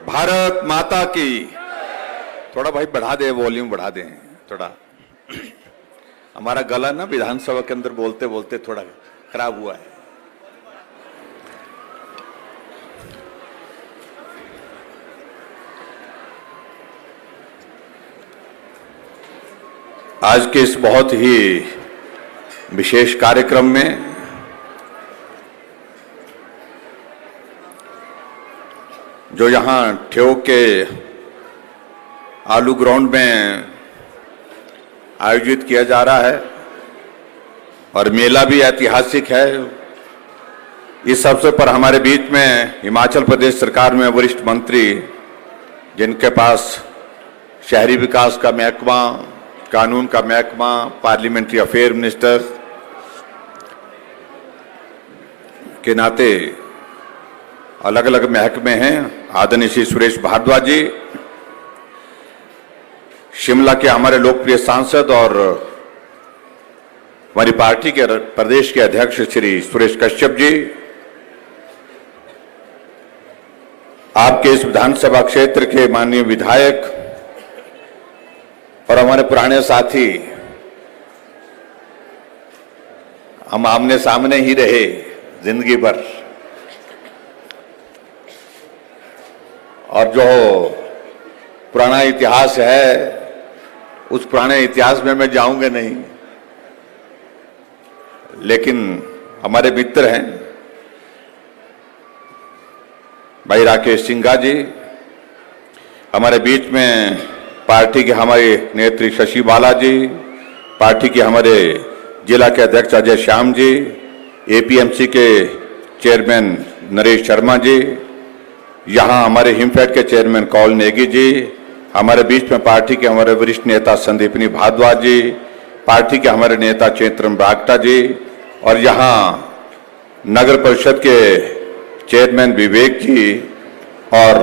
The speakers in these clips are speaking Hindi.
भारत माता की। थोड़ा भाई बढ़ा दे, वॉल्यूम बढ़ा दें थोड़ा। हमारा गला ना विधानसभा के अंदर बोलते बोलते थोड़ा खराब हुआ है। आज के इस बहुत ही विशेष कार्यक्रम में जो यहां ठेव के आलू ग्राउंड में आयोजित किया जा रहा है और मेला भी ऐतिहासिक है, इस अवसर पर हमारे बीच में हिमाचल प्रदेश सरकार में वरिष्ठ मंत्री, जिनके पास शहरी विकास का महकमा, कानून का महकमा, पार्लियामेंट्री अफेयर मिनिस्टर के नाते अलग अलग महकमे हैं, आदरणीय श्री सुरेश भारद्वाज जी, शिमला के हमारे लोकप्रिय सांसद और हमारी पार्टी के प्रदेश के अध्यक्ष श्री सुरेश कश्यप जी, आपके इस विधानसभा क्षेत्र के माननीय विधायक और हमारे पुराने साथी, हम आमने सामने ही रहे जिंदगी भर, और जो पुराना इतिहास है उस पुराने इतिहास में मैं जाऊंगा नहीं, लेकिन हमारे मित्र हैं भाई राकेश सिंघा जी, हमारे बीच में पार्टी के हमारे नेत्री शशि बाला जी, पार्टी के हमारे जिला के अध्यक्ष अजय श्याम जी, एपीएमसी के चेयरमैन नरेश शर्मा जी, यहाँ हमारे हिमफेड के चेयरमैन कौल नेगी जी, हमारे बीच में पार्टी के हमारे वरिष्ठ नेता संदीपनी भारद्वाज जी, पार्टी के हमारे नेता चेतन ब्रागटा जी, और यहाँ नगर परिषद के चेयरमैन विवेक जी और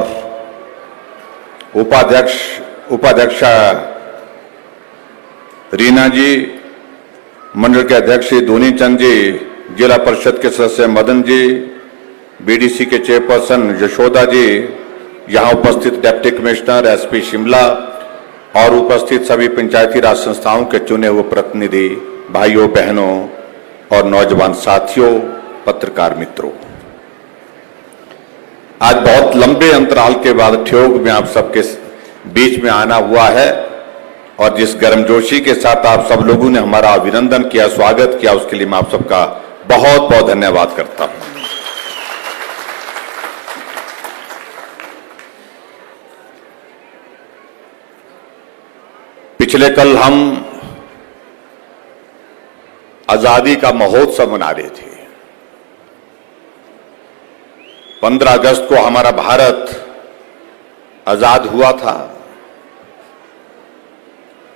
उपाध्यक्षा रीना जी, मंडल के अध्यक्ष श्री धोनी चंद जी, जिला परिषद के सदस्य मदन जी, बीडीसी के चेयरपर्सन यशोदा जी, यहाँ उपस्थित डिप्टी कमिश्नर एसपी शिमला और उपस्थित सभी पंचायती राज संस्थाओं के चुने हुए प्रतिनिधि, भाइयों बहनों और नौजवान साथियों, पत्रकार मित्रों, आज बहुत लंबे अंतराल के बाद ठियोग में आप सबके बीच में आना हुआ है और जिस गर्मजोशी के साथ आप सब लोगों ने हमारा अभिनंदन किया, स्वागत किया, उसके लिए मैं आप सबका बहुत बहुत धन्यवाद करता हूं। पिछले कल हम आजादी का महोत्सव मना रहे थे। 15 अगस्त को हमारा भारत आजाद हुआ था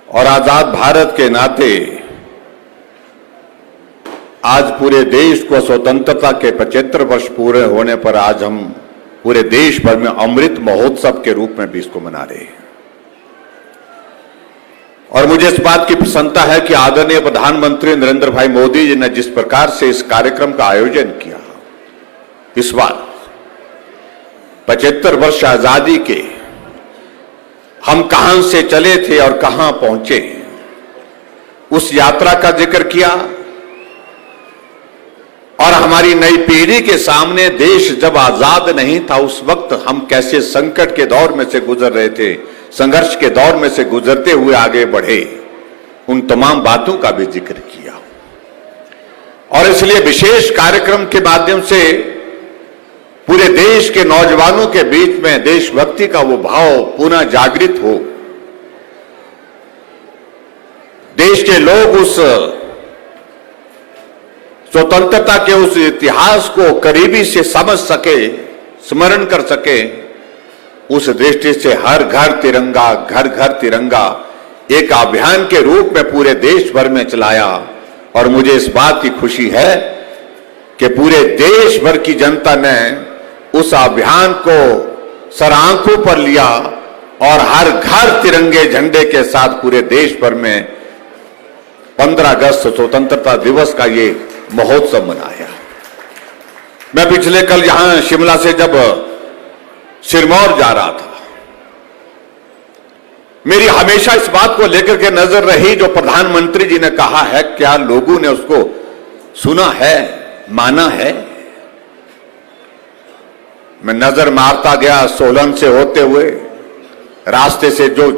और आजाद भारत के नाते आज पूरे देश को स्वतंत्रता के 75 वर्ष पूरे होने पर आज हम पूरे देश भर में अमृत महोत्सव के रूप में भी इसको मना रहे हैं। और मुझे इस बात की प्रसन्नता है कि आदरणीय प्रधानमंत्री नरेंद्र भाई मोदी जी ने जिस प्रकार से इस कार्यक्रम का आयोजन किया, इस बार 75 वर्ष आजादी के हम कहां से चले थे और कहां पहुंचे, उस यात्रा का जिक्र किया और हमारी नई पीढ़ी के सामने देश जब आजाद नहीं था उस वक्त हम कैसे संकट के दौर में से गुजर रहे थे, संघर्ष के दौर में से गुजरते हुए आगे बढ़े, उन तमाम बातों का भी जिक्र किया। और इसलिए विशेष कार्यक्रम के माध्यम से पूरे देश के नौजवानों के बीच में देशभक्ति का वो भाव पुनः जागृत हो, देश के लोग उस स्वतंत्रता के उस इतिहास को करीबी से समझ सके, स्मरण कर सके, उस दृष्टि से हर घर तिरंगा, घर घर तिरंगा एक अभियान के रूप में पूरे देश भर में चलाया। और मुझे इस बात की खुशी है कि पूरे देश भर की जनता ने उस अभियान को सरांखों पर लिया और हर घर तिरंगे झंडे के साथ पूरे देश भर में 15 अगस्त स्वतंत्रता दिवस का ये महोत्सव मनाया। मैं पिछले कल यहां शिमला से जब सिरमौर जा रहा था। मेरी हमेशा इस बात को लेकर के नजर रही, जो प्रधानमंत्री जी ने कहा है, क्या लोगों ने उसको सुना है, माना है? मैं नजर मारता गया सोलन से होते हुए, रास्ते से जो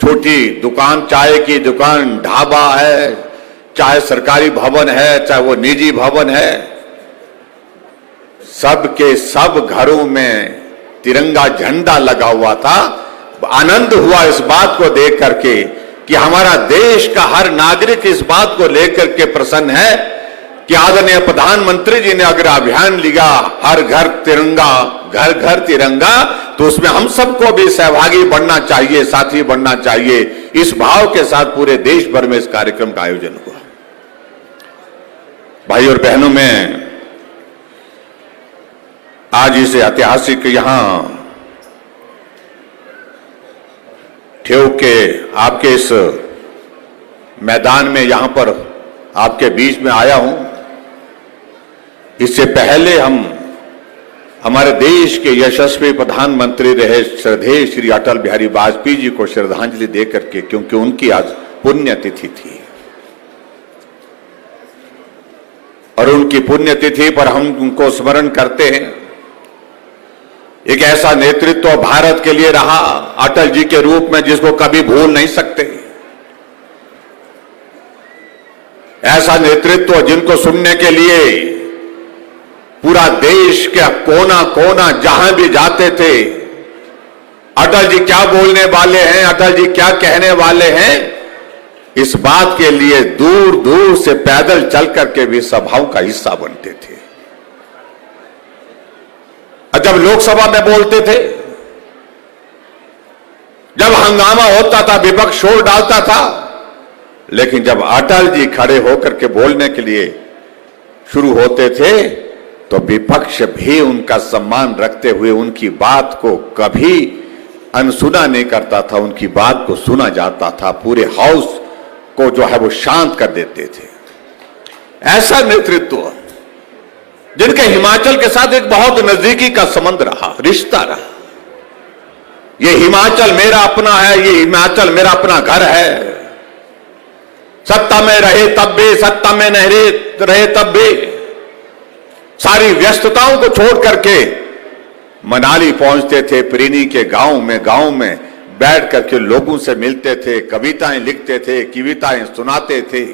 छोटी दुकान, चाय की दुकान, ढाबा है, चाहे सरकारी भवन है, चाहे वो निजी भवन है, सब के सब घरों में तिरंगा झंडा लगा हुआ था। आनंद हुआ इस बात को देख करके कि हमारा देश का हर नागरिक इस बात को लेकर के प्रसन्न है कि आदरणीय प्रधानमंत्री जी ने अगर अभियान लिया हर घर तिरंगा, घर घर तिरंगा, तो उसमें हम सबको भी सहभागी बनना चाहिए, साथी बनना चाहिए। इस भाव के साथ पूरे देश भर में इस कार्यक्रम का आयोजन हुआ। भाई और बहनों, में आज इस ऐतिहासिक यहां ठेव के आपके इस मैदान में यहां पर आपके बीच में आया हूं। इससे पहले हम हमारे देश के यशस्वी प्रधानमंत्री रहे श्रद्धेय श्री अटल बिहारी वाजपेयी जी को श्रद्धांजलि देकर के, क्योंकि उनकी आज पुण्यतिथि थी और उनकी पुण्यतिथि पर हम उनको स्मरण करते हैं। एक ऐसा नेतृत्व भारत के लिए रहा अटल जी के रूप में जिसको कभी भूल नहीं सकते। ऐसा नेतृत्व जिनको सुनने के लिए पूरा देश का कोना कोना जहां भी जाते थे, अटल जी क्या बोलने वाले हैं, अटल जी क्या कहने वाले हैं, इस बात के लिए दूर दूर से पैदल चल करके भी सभाओं का हिस्सा बनते थे। जब लोकसभा में बोलते थे, जब हंगामा होता था, विपक्ष शोर डालता था, लेकिन जब अटल जी खड़े होकर के बोलने के लिए शुरू होते थे तो विपक्ष भी उनका सम्मान रखते हुए उनकी बात को कभी अनसुना नहीं करता था, उनकी बात को सुना जाता था, पूरे हाउस को जो है वो शांत कर देते थे। ऐसा नेतृत्व जिनके हिमाचल के साथ एक बहुत नजदीकी का संबंध रहा, रिश्ता रहा। ये हिमाचल मेरा अपना है, ये हिमाचल मेरा अपना घर है। सत्ता में रहे तब भी, सत्ता में नहीं रहे तब भी, सारी व्यस्तताओं को छोड़ करके मनाली पहुंचते थे, प्रीनी के गांव में बैठ करके लोगों से मिलते थे, कविताएं लिखते थे, कविताएं सुनाते थे।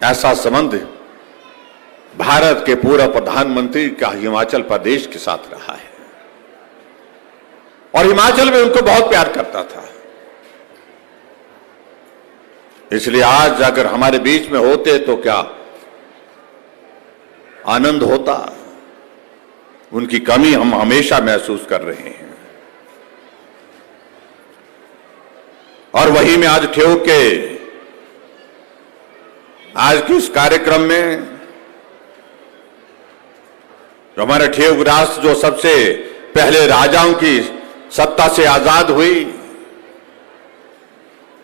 ऐसा संबंध भारत के पूर्व प्रधानमंत्री का हिमाचल प्रदेश के साथ रहा है और हिमाचल में उनको बहुत प्यार करता था। इसलिए आज अगर हमारे बीच में होते तो क्या आनंद होता। उनकी कमी हम हमेशा महसूस कर रहे हैं। और वहीं में आज ठेव के आज के इस कार्यक्रम में जो हमारे ठेव राष्ट्र जो सबसे पहले राजाओं की सत्ता से आजाद हुई,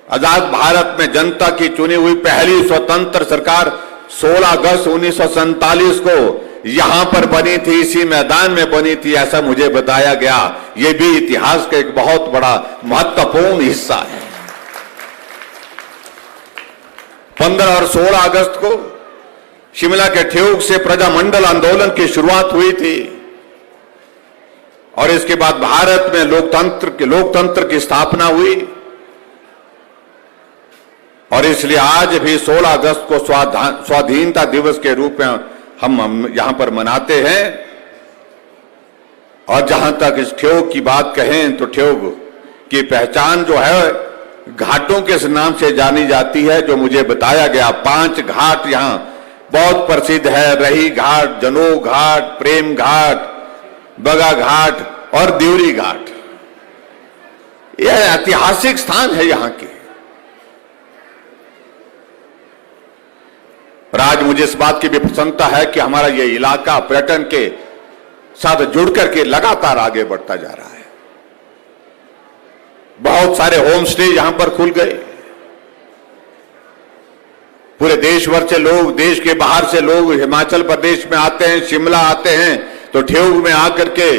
आजाद भारत में जनता की चुनी हुई पहली स्वतंत्र सरकार 16 अगस्त 1947 को यहां पर बनी थी, इसी मैदान में बनी थी, ऐसा मुझे बताया गया। यह भी इतिहास का एक बहुत बड़ा महत्वपूर्ण हिस्सा है। 15 और 16 अगस्त को शिमला के ठेऊक से प्रजामंडल आंदोलन की शुरुआत हुई थी और इसके बाद भारत में लोकतंत्र की स्थापना हुई। और इसलिए आज भी 16 अगस्त को स्वाधीनता दिवस के रूप में हम यहां पर मनाते हैं। और जहां तक इस ठेऊक की बात कहें तो ठेऊक की पहचान जो है घाटों के नाम से जानी जाती है, जो मुझे बताया गया। 5 घाट यहां बहुत प्रसिद्ध है, रही घाट, जनों घाट, प्रेम घाट, बगा घाट और दिवरी घाट। यह ऐतिहासिक स्थान है यहां के। और आज मुझे इस बात की भी प्रसन्नता है कि हमारा ये इलाका पर्यटन के साथ जुड़ करके लगातार आगे बढ़ता जा रहा है। बहुत सारे होम स्टे यहां पर खुल गए। पूरे देश भर से लोग, देश के बाहर से लोग हिमाचल प्रदेश में आते हैं, शिमला आते हैं तो ठेऊ में आकर के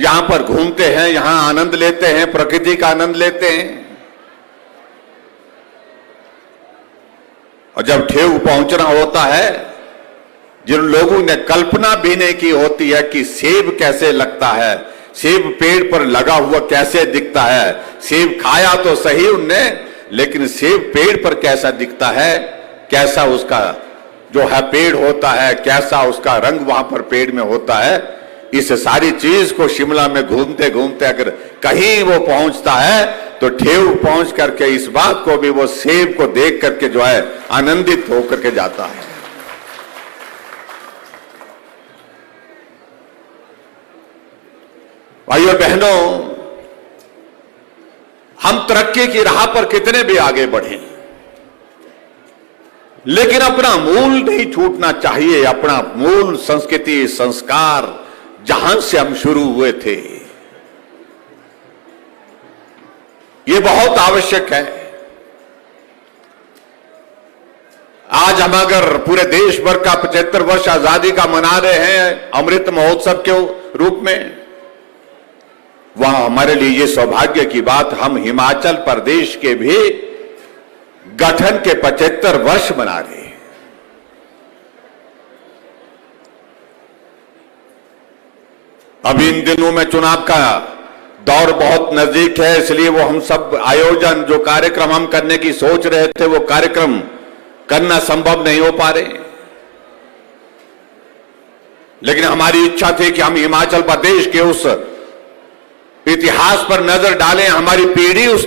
यहां पर घूमते हैं, यहां आनंद लेते हैं, प्रकृति का आनंद लेते हैं। और जब ठेऊ पहुंचना होता है, जिन लोगों ने कल्पना भी नहीं की होती है कि सेब कैसे लगता है, सेब पेड़ पर लगा हुआ कैसे दिखता है, सेब खाया तो सही उनने, लेकिन सेब पेड़ पर कैसा दिखता है, कैसा उसका जो है पेड़ होता है, कैसा उसका रंग वहां पर पेड़ में होता है, इस सारी चीज को शिमला में घूमते घूमते अगर कहीं वो पहुंचता है तो ठेऊ पहुंच करके इस बात को भी वो सेब को देख करके जो है आनंदित होकर के जाता है। भाइयों बहनों, हम तरक्की की राह पर कितने भी आगे बढ़े, लेकिन अपना मूल नहीं छूटना चाहिए, अपना मूल संस्कृति संस्कार जहां से हम शुरू हुए थे, ये बहुत आवश्यक है। आज हम अगर पूरे देश भर का 75 वर्ष आजादी का मना रहे हैं अमृत महोत्सव के रूप में, वहां हमारे लिए ये सौभाग्य की बात, हम हिमाचल प्रदेश के भी गठन के 75 वर्ष मना रहे हैं। अभी इन दिनों में चुनाव का दौर बहुत नजदीक है, इसलिए वो हम सब आयोजन जो कार्यक्रम हम करने की सोच रहे थे वो कार्यक्रम करना संभव नहीं हो पा रहे, लेकिन हमारी इच्छा थी कि हम हिमाचल प्रदेश के उस इतिहास पर नजर डालें, हमारी पीढ़ी उस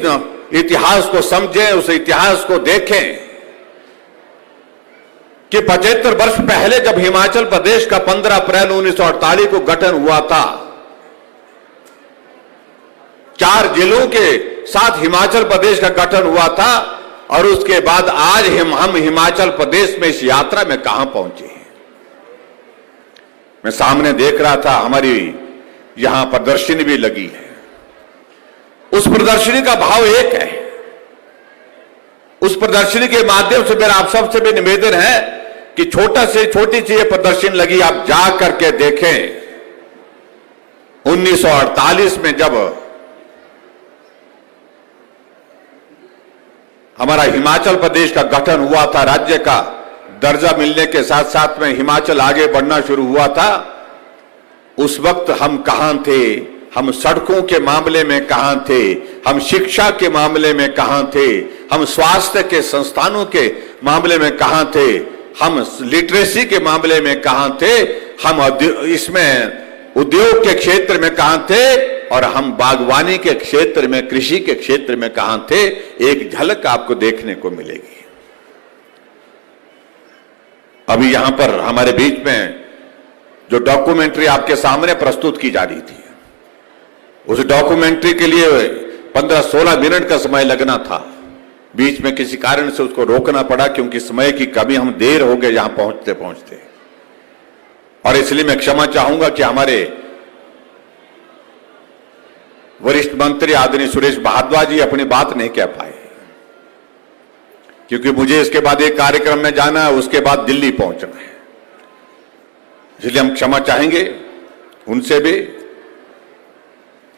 इतिहास को समझे, उस इतिहास को देखें कि 75 वर्ष पहले जब हिमाचल प्रदेश का 15 अप्रैल 1948 को गठन हुआ था, 4 जिलों के साथ हिमाचल प्रदेश का गठन हुआ था, और उसके बाद आज हम हिमाचल प्रदेश में इस यात्रा में कहां पहुंचे हैं। मैं सामने देख रहा था, हमारी यहां प्रदर्शनी भी लगी है, उस प्रदर्शनी का भाव एक है। उस प्रदर्शनी के माध्यम से मेरा आप सबसे भी निवेदन है कि छोटा से छोटी सी ये प्रदर्शनी लगी, आप जा करके देखें। 1948 में जब हमारा हिमाचल प्रदेश का गठन हुआ था, राज्य का दर्जा मिलने के साथ साथ में हिमाचल आगे बढ़ना शुरू हुआ था, उस वक्त हम कहां थे, हम सड़कों के मामले में कहां थे, हम शिक्षा के मामले में कहां थे, हम स्वास्थ्य के संस्थानों के मामले में कहां थे, हम लिटरेसी के मामले में कहां थे, हम इसमें उद्योग के क्षेत्र में कहां थे, और हम बागवानी के क्षेत्र में, कृषि के क्षेत्र में कहां थे। एक झलक आपको देखने को मिलेगी। अभी यहां पर हमारे बीच में जो डॉक्यूमेंट्री आपके सामने प्रस्तुत की जा रही थी, उस डॉक्यूमेंट्री के लिए 15-16 मिनट का समय लगना था, बीच में किसी कारण से उसको रोकना पड़ा, क्योंकि समय की कमी, हम देर हो गए यहां पहुंचते पहुंचते। और इसलिए मैं क्षमा चाहूंगा कि हमारे वरिष्ठ मंत्री आदरणीय सुरेश भारद्वाज जी अपनी बात नहीं कह पाए, क्योंकि मुझे इसके बाद एक कार्यक्रम में जाना है, उसके बाद दिल्ली पहुंचना है, इसलिए हम क्षमा चाहेंगे उनसे भी।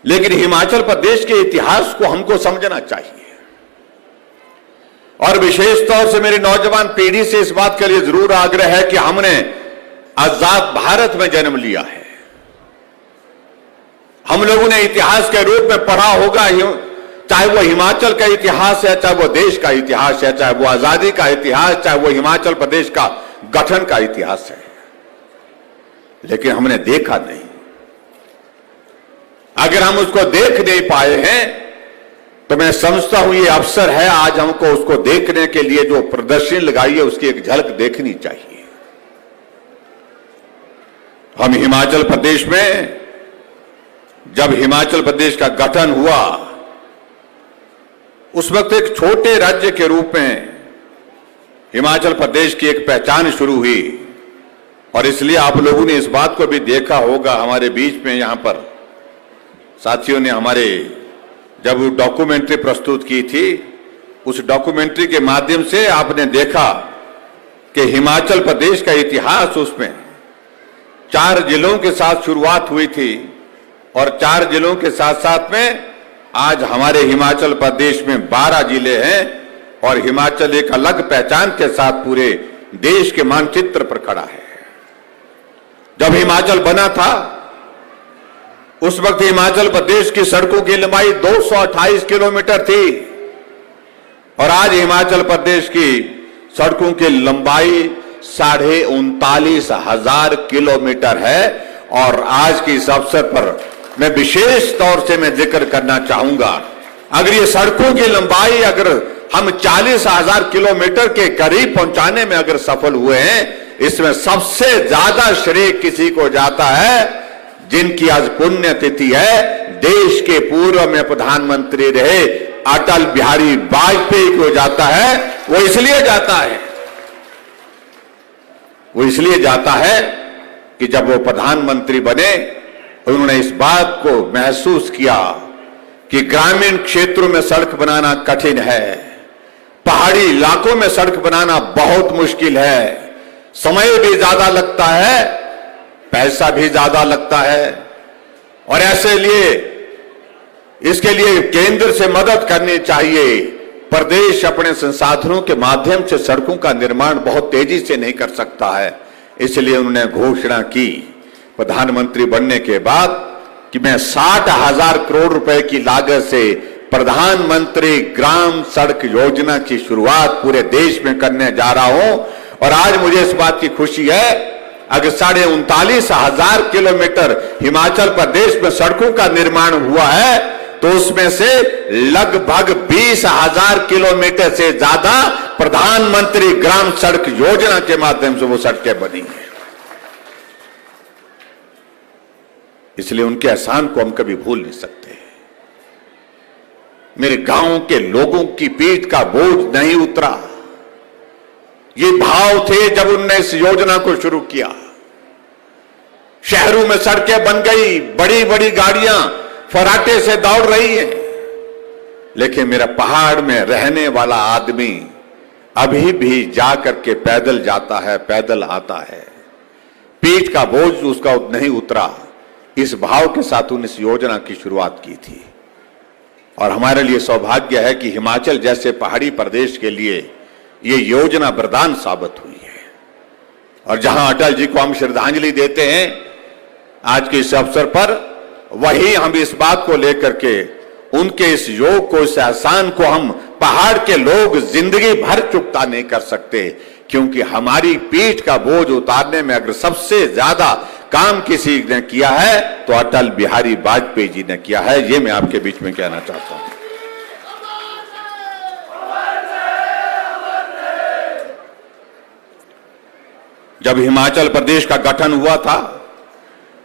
लेकिन हिमाचल प्रदेश के इतिहास को हमको समझना चाहिए, और विशेष तौर से मेरी नौजवान पीढ़ी से इस बात के लिए जरूर आग्रह है कि हमने आजाद भारत में जन्म लिया है। हम लोगों ने इतिहास के रूप में पढ़ा होगा, चाहे वो हिमाचल का इतिहास है, चाहे वो देश का इतिहास है, चाहे वो आजादी का इतिहास, चाहे वो हिमाचल प्रदेश का गठन का इतिहास है, लेकिन हमने देखा नहीं। अगर हम उसको देख नहीं पाए हैं तो मैं समझता हूं ये अवसर है आज हमको उसको देखने के लिए, जो प्रदर्शनी लगाई है उसकी एक झलक देखनी चाहिए। हम हिमाचल प्रदेश में, जब हिमाचल प्रदेश का गठन हुआ, उस वक्त एक छोटे राज्य के रूप में हिमाचल प्रदेश की एक पहचान शुरू हुई, और इसलिए आप लोगों ने इस बात को भी देखा होगा, हमारे बीच में यहां पर साथियों ने हमारे जब वो डॉक्यूमेंट्री प्रस्तुत की थी, उस डॉक्यूमेंट्री के माध्यम से आपने देखा कि हिमाचल प्रदेश का इतिहास उसमें 4 जिलों के साथ शुरुआत हुई थी और 4 जिलों के साथ साथ में आज हमारे हिमाचल प्रदेश में 12 जिले हैं और हिमाचल एक अलग पहचान के साथ पूरे देश के मानचित्र पर खड़ा है। जब हिमाचल बना था उस वक्त हिमाचल प्रदेश की सड़कों की लंबाई 228 किलोमीटर थी और आज हिमाचल प्रदेश की सड़कों की लंबाई 39,500 किलोमीटर है। और आज के इस अवसर पर मैं विशेष तौर से मैं जिक्र करना चाहूंगा, अगर ये सड़कों की लंबाई अगर हम 40,000 किलोमीटर के करीब पहुंचाने में अगर सफल हुए हैं, इसमें सबसे ज्यादा श्रेय किसी को जाता है जिनकी आज पुण्यतिथि है, देश के पूर्व में प्रधानमंत्री रहे अटल बिहारी वाजपेयी को जाता है। वो इसलिए जाता है कि जब वो प्रधानमंत्री बने उन्होंने इस बात को महसूस किया कि ग्रामीण क्षेत्रों में सड़क बनाना कठिन है, पहाड़ी इलाकों में सड़क बनाना बहुत मुश्किल है, समय भी ज्यादा लगता है, पैसा भी ज्यादा लगता है और ऐसे लिए इसके लिए केंद्र से मदद करनी चाहिए। प्रदेश अपने संसाधनों के माध्यम से सड़कों का निर्माण बहुत तेजी से नहीं कर सकता है, इसलिए उन्होंने घोषणा की प्रधानमंत्री बनने के बाद कि मैं 60,000 करोड़ रुपए की लागत से प्रधानमंत्री ग्राम सड़क योजना की शुरुआत पूरे देश में करने जा रहा हूं। और आज मुझे इस बात की खुशी है, अगर 39,500 किलोमीटर हिमाचल प्रदेश में सड़कों का निर्माण हुआ है तो उसमें से लगभग 20,000 किलोमीटर से ज्यादा प्रधानमंत्री ग्राम सड़क योजना के माध्यम से वो सड़कें बनी हैं। इसलिए उनके एहसान को हम कभी भूल नहीं सकते। मेरे गांव के लोगों की पीठ का बोझ नहीं उतरा, ये भाव थे जब उन्होंने इस योजना को शुरू किया। शहरों में सड़कें बन गई, बड़ी बड़ी गाड़ियां फराटे से दौड़ रही हैं, लेकिन मेरा पहाड़ में रहने वाला आदमी अभी भी जाकर के पैदल जाता है, पैदल आता है, पीठ का बोझ उसका नहीं उतरा। इस भाव के साथ उन्होंने इस योजना की शुरुआत की थी और हमारे लिए सौभाग्य है कि हिमाचल जैसे पहाड़ी प्रदेश के लिए ये योजना वरदान साबित हुई है। और जहां अटल जी को हम श्रद्धांजलि देते हैं आज के इस अवसर पर, वही हम इस बात को लेकर के उनके इस योग को, इस एहसान को हम पहाड़ के लोग जिंदगी भर चुकता नहीं कर सकते, क्योंकि हमारी पीठ का बोझ उतारने में अगर सबसे ज्यादा काम किसी ने किया है तो अटल बिहारी वाजपेयी जी ने किया है। ये मैं आपके बीच में कहना चाहता हूं। जब हिमाचल प्रदेश का गठन हुआ था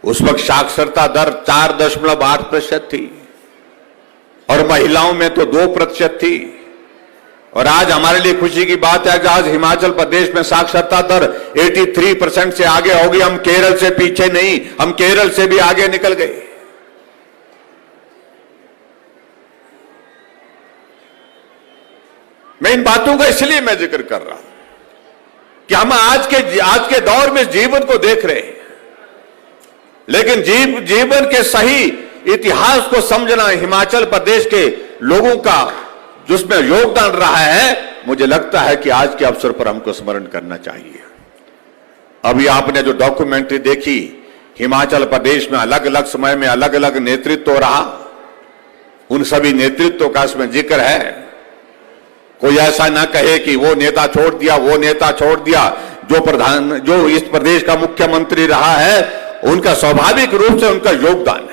उस वक्त साक्षरता दर 4.8% थी और महिलाओं में तो 2% थी। और आज हमारे लिए खुशी की बात है कि आज हिमाचल प्रदेश में साक्षरता दर 83% से आगे होगी। हम केरल से पीछे नहीं, हम केरल से भी आगे निकल गए। मैं इन बातों का इसलिए मैं जिक्र कर रहा हूं कि हम आज के दौर में जीवन को देख रहे हैं, लेकिन जीवन के सही इतिहास को समझना हिमाचल प्रदेश के लोगों का जिसमें योगदान रहा है, मुझे लगता है कि आज के अवसर पर हमको स्मरण करना चाहिए। अभी आपने जो डॉक्यूमेंट्री देखी, हिमाचल प्रदेश में अलग अलग समय में अलग अलग नेतृत्व रहा, उन सभी नेतृत्व का इसमें जिक्र है। कोई ऐसा ना कहे कि वो नेता छोड़ दिया, वो नेता छोड़ दिया। जो इस प्रदेश का मुख्यमंत्री रहा है, उनका स्वाभाविक रूप से उनका योगदान है।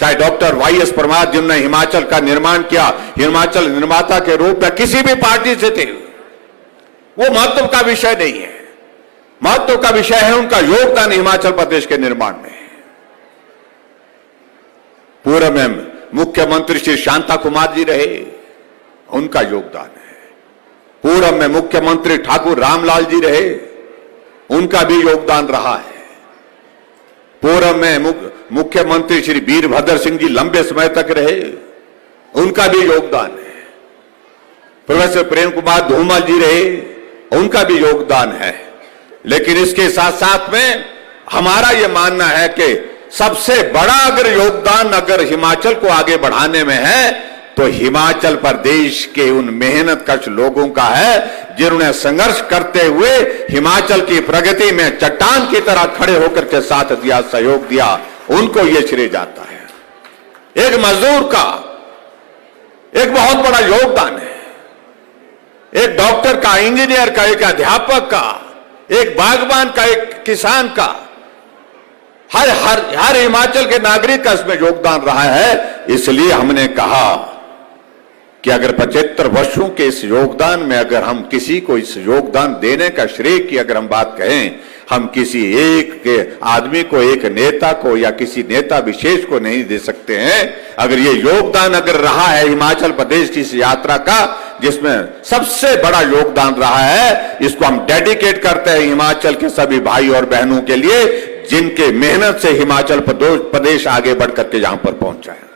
चाहे डॉक्टर वाईएस परमार जिन्होंने हिमाचल का निर्माण किया, हिमाचल निर्माता के रूप में किसी भी पार्टी से थे, वो महत्व का विषय नहीं है। महत्व का विषय है उनका योगदान हिमाचल प्रदेश के निर्माण में। पूर्व में मुख्यमंत्री श्री शांता कुमार जी रहे, उनका योगदान है। पूर्व में मुख्यमंत्री ठाकुर रामलाल जी रहे, उनका भी योगदान रहा है। पूर्व में मुख्यमंत्री श्री वीरभद्र सिंह जी लंबे समय तक रहे, उनका भी योगदान है। प्रोफेसर प्रेम कुमार धूमल जी रहे, उनका भी योगदान है। लेकिन इसके साथ साथ में हमारा यह मानना है कि सबसे बड़ा अगर योगदान अगर हिमाचल को आगे बढ़ाने में है तो हिमाचल प्रदेश के उन मेहनतकश लोगों का है, जिन्होंने संघर्ष करते हुए हिमाचल की प्रगति में चट्टान की तरह खड़े होकर के साथ दिया, सहयोग दिया, उनको यह श्रेय जाता है। एक मजदूर का एक बहुत बड़ा योगदान है, एक डॉक्टर का, इंजीनियर का, एक अध्यापक का, एक बागबान का, एक किसान का, हर हिमाचल के नागरिक का इसमें योगदान रहा है। इसलिए हमने कहा कि अगर 75 वर्षों के इस योगदान में अगर हम किसी को इस योगदान देने का श्रेय की अगर हम बात कहें, हम किसी एक के आदमी को, एक नेता को या किसी नेता विशेष को नहीं दे सकते हैं। अगर ये योगदान अगर रहा है हिमाचल प्रदेश की इस यात्रा का, जिसमें सबसे बड़ा योगदान रहा है, इसको हम डेडिकेट करते हैं हिमाचल के सभी भाई और बहनों के लिए, जिनके मेहनत से हिमाचल प्रदेश आगे बढ़ करके यहां पर पहुंचा है।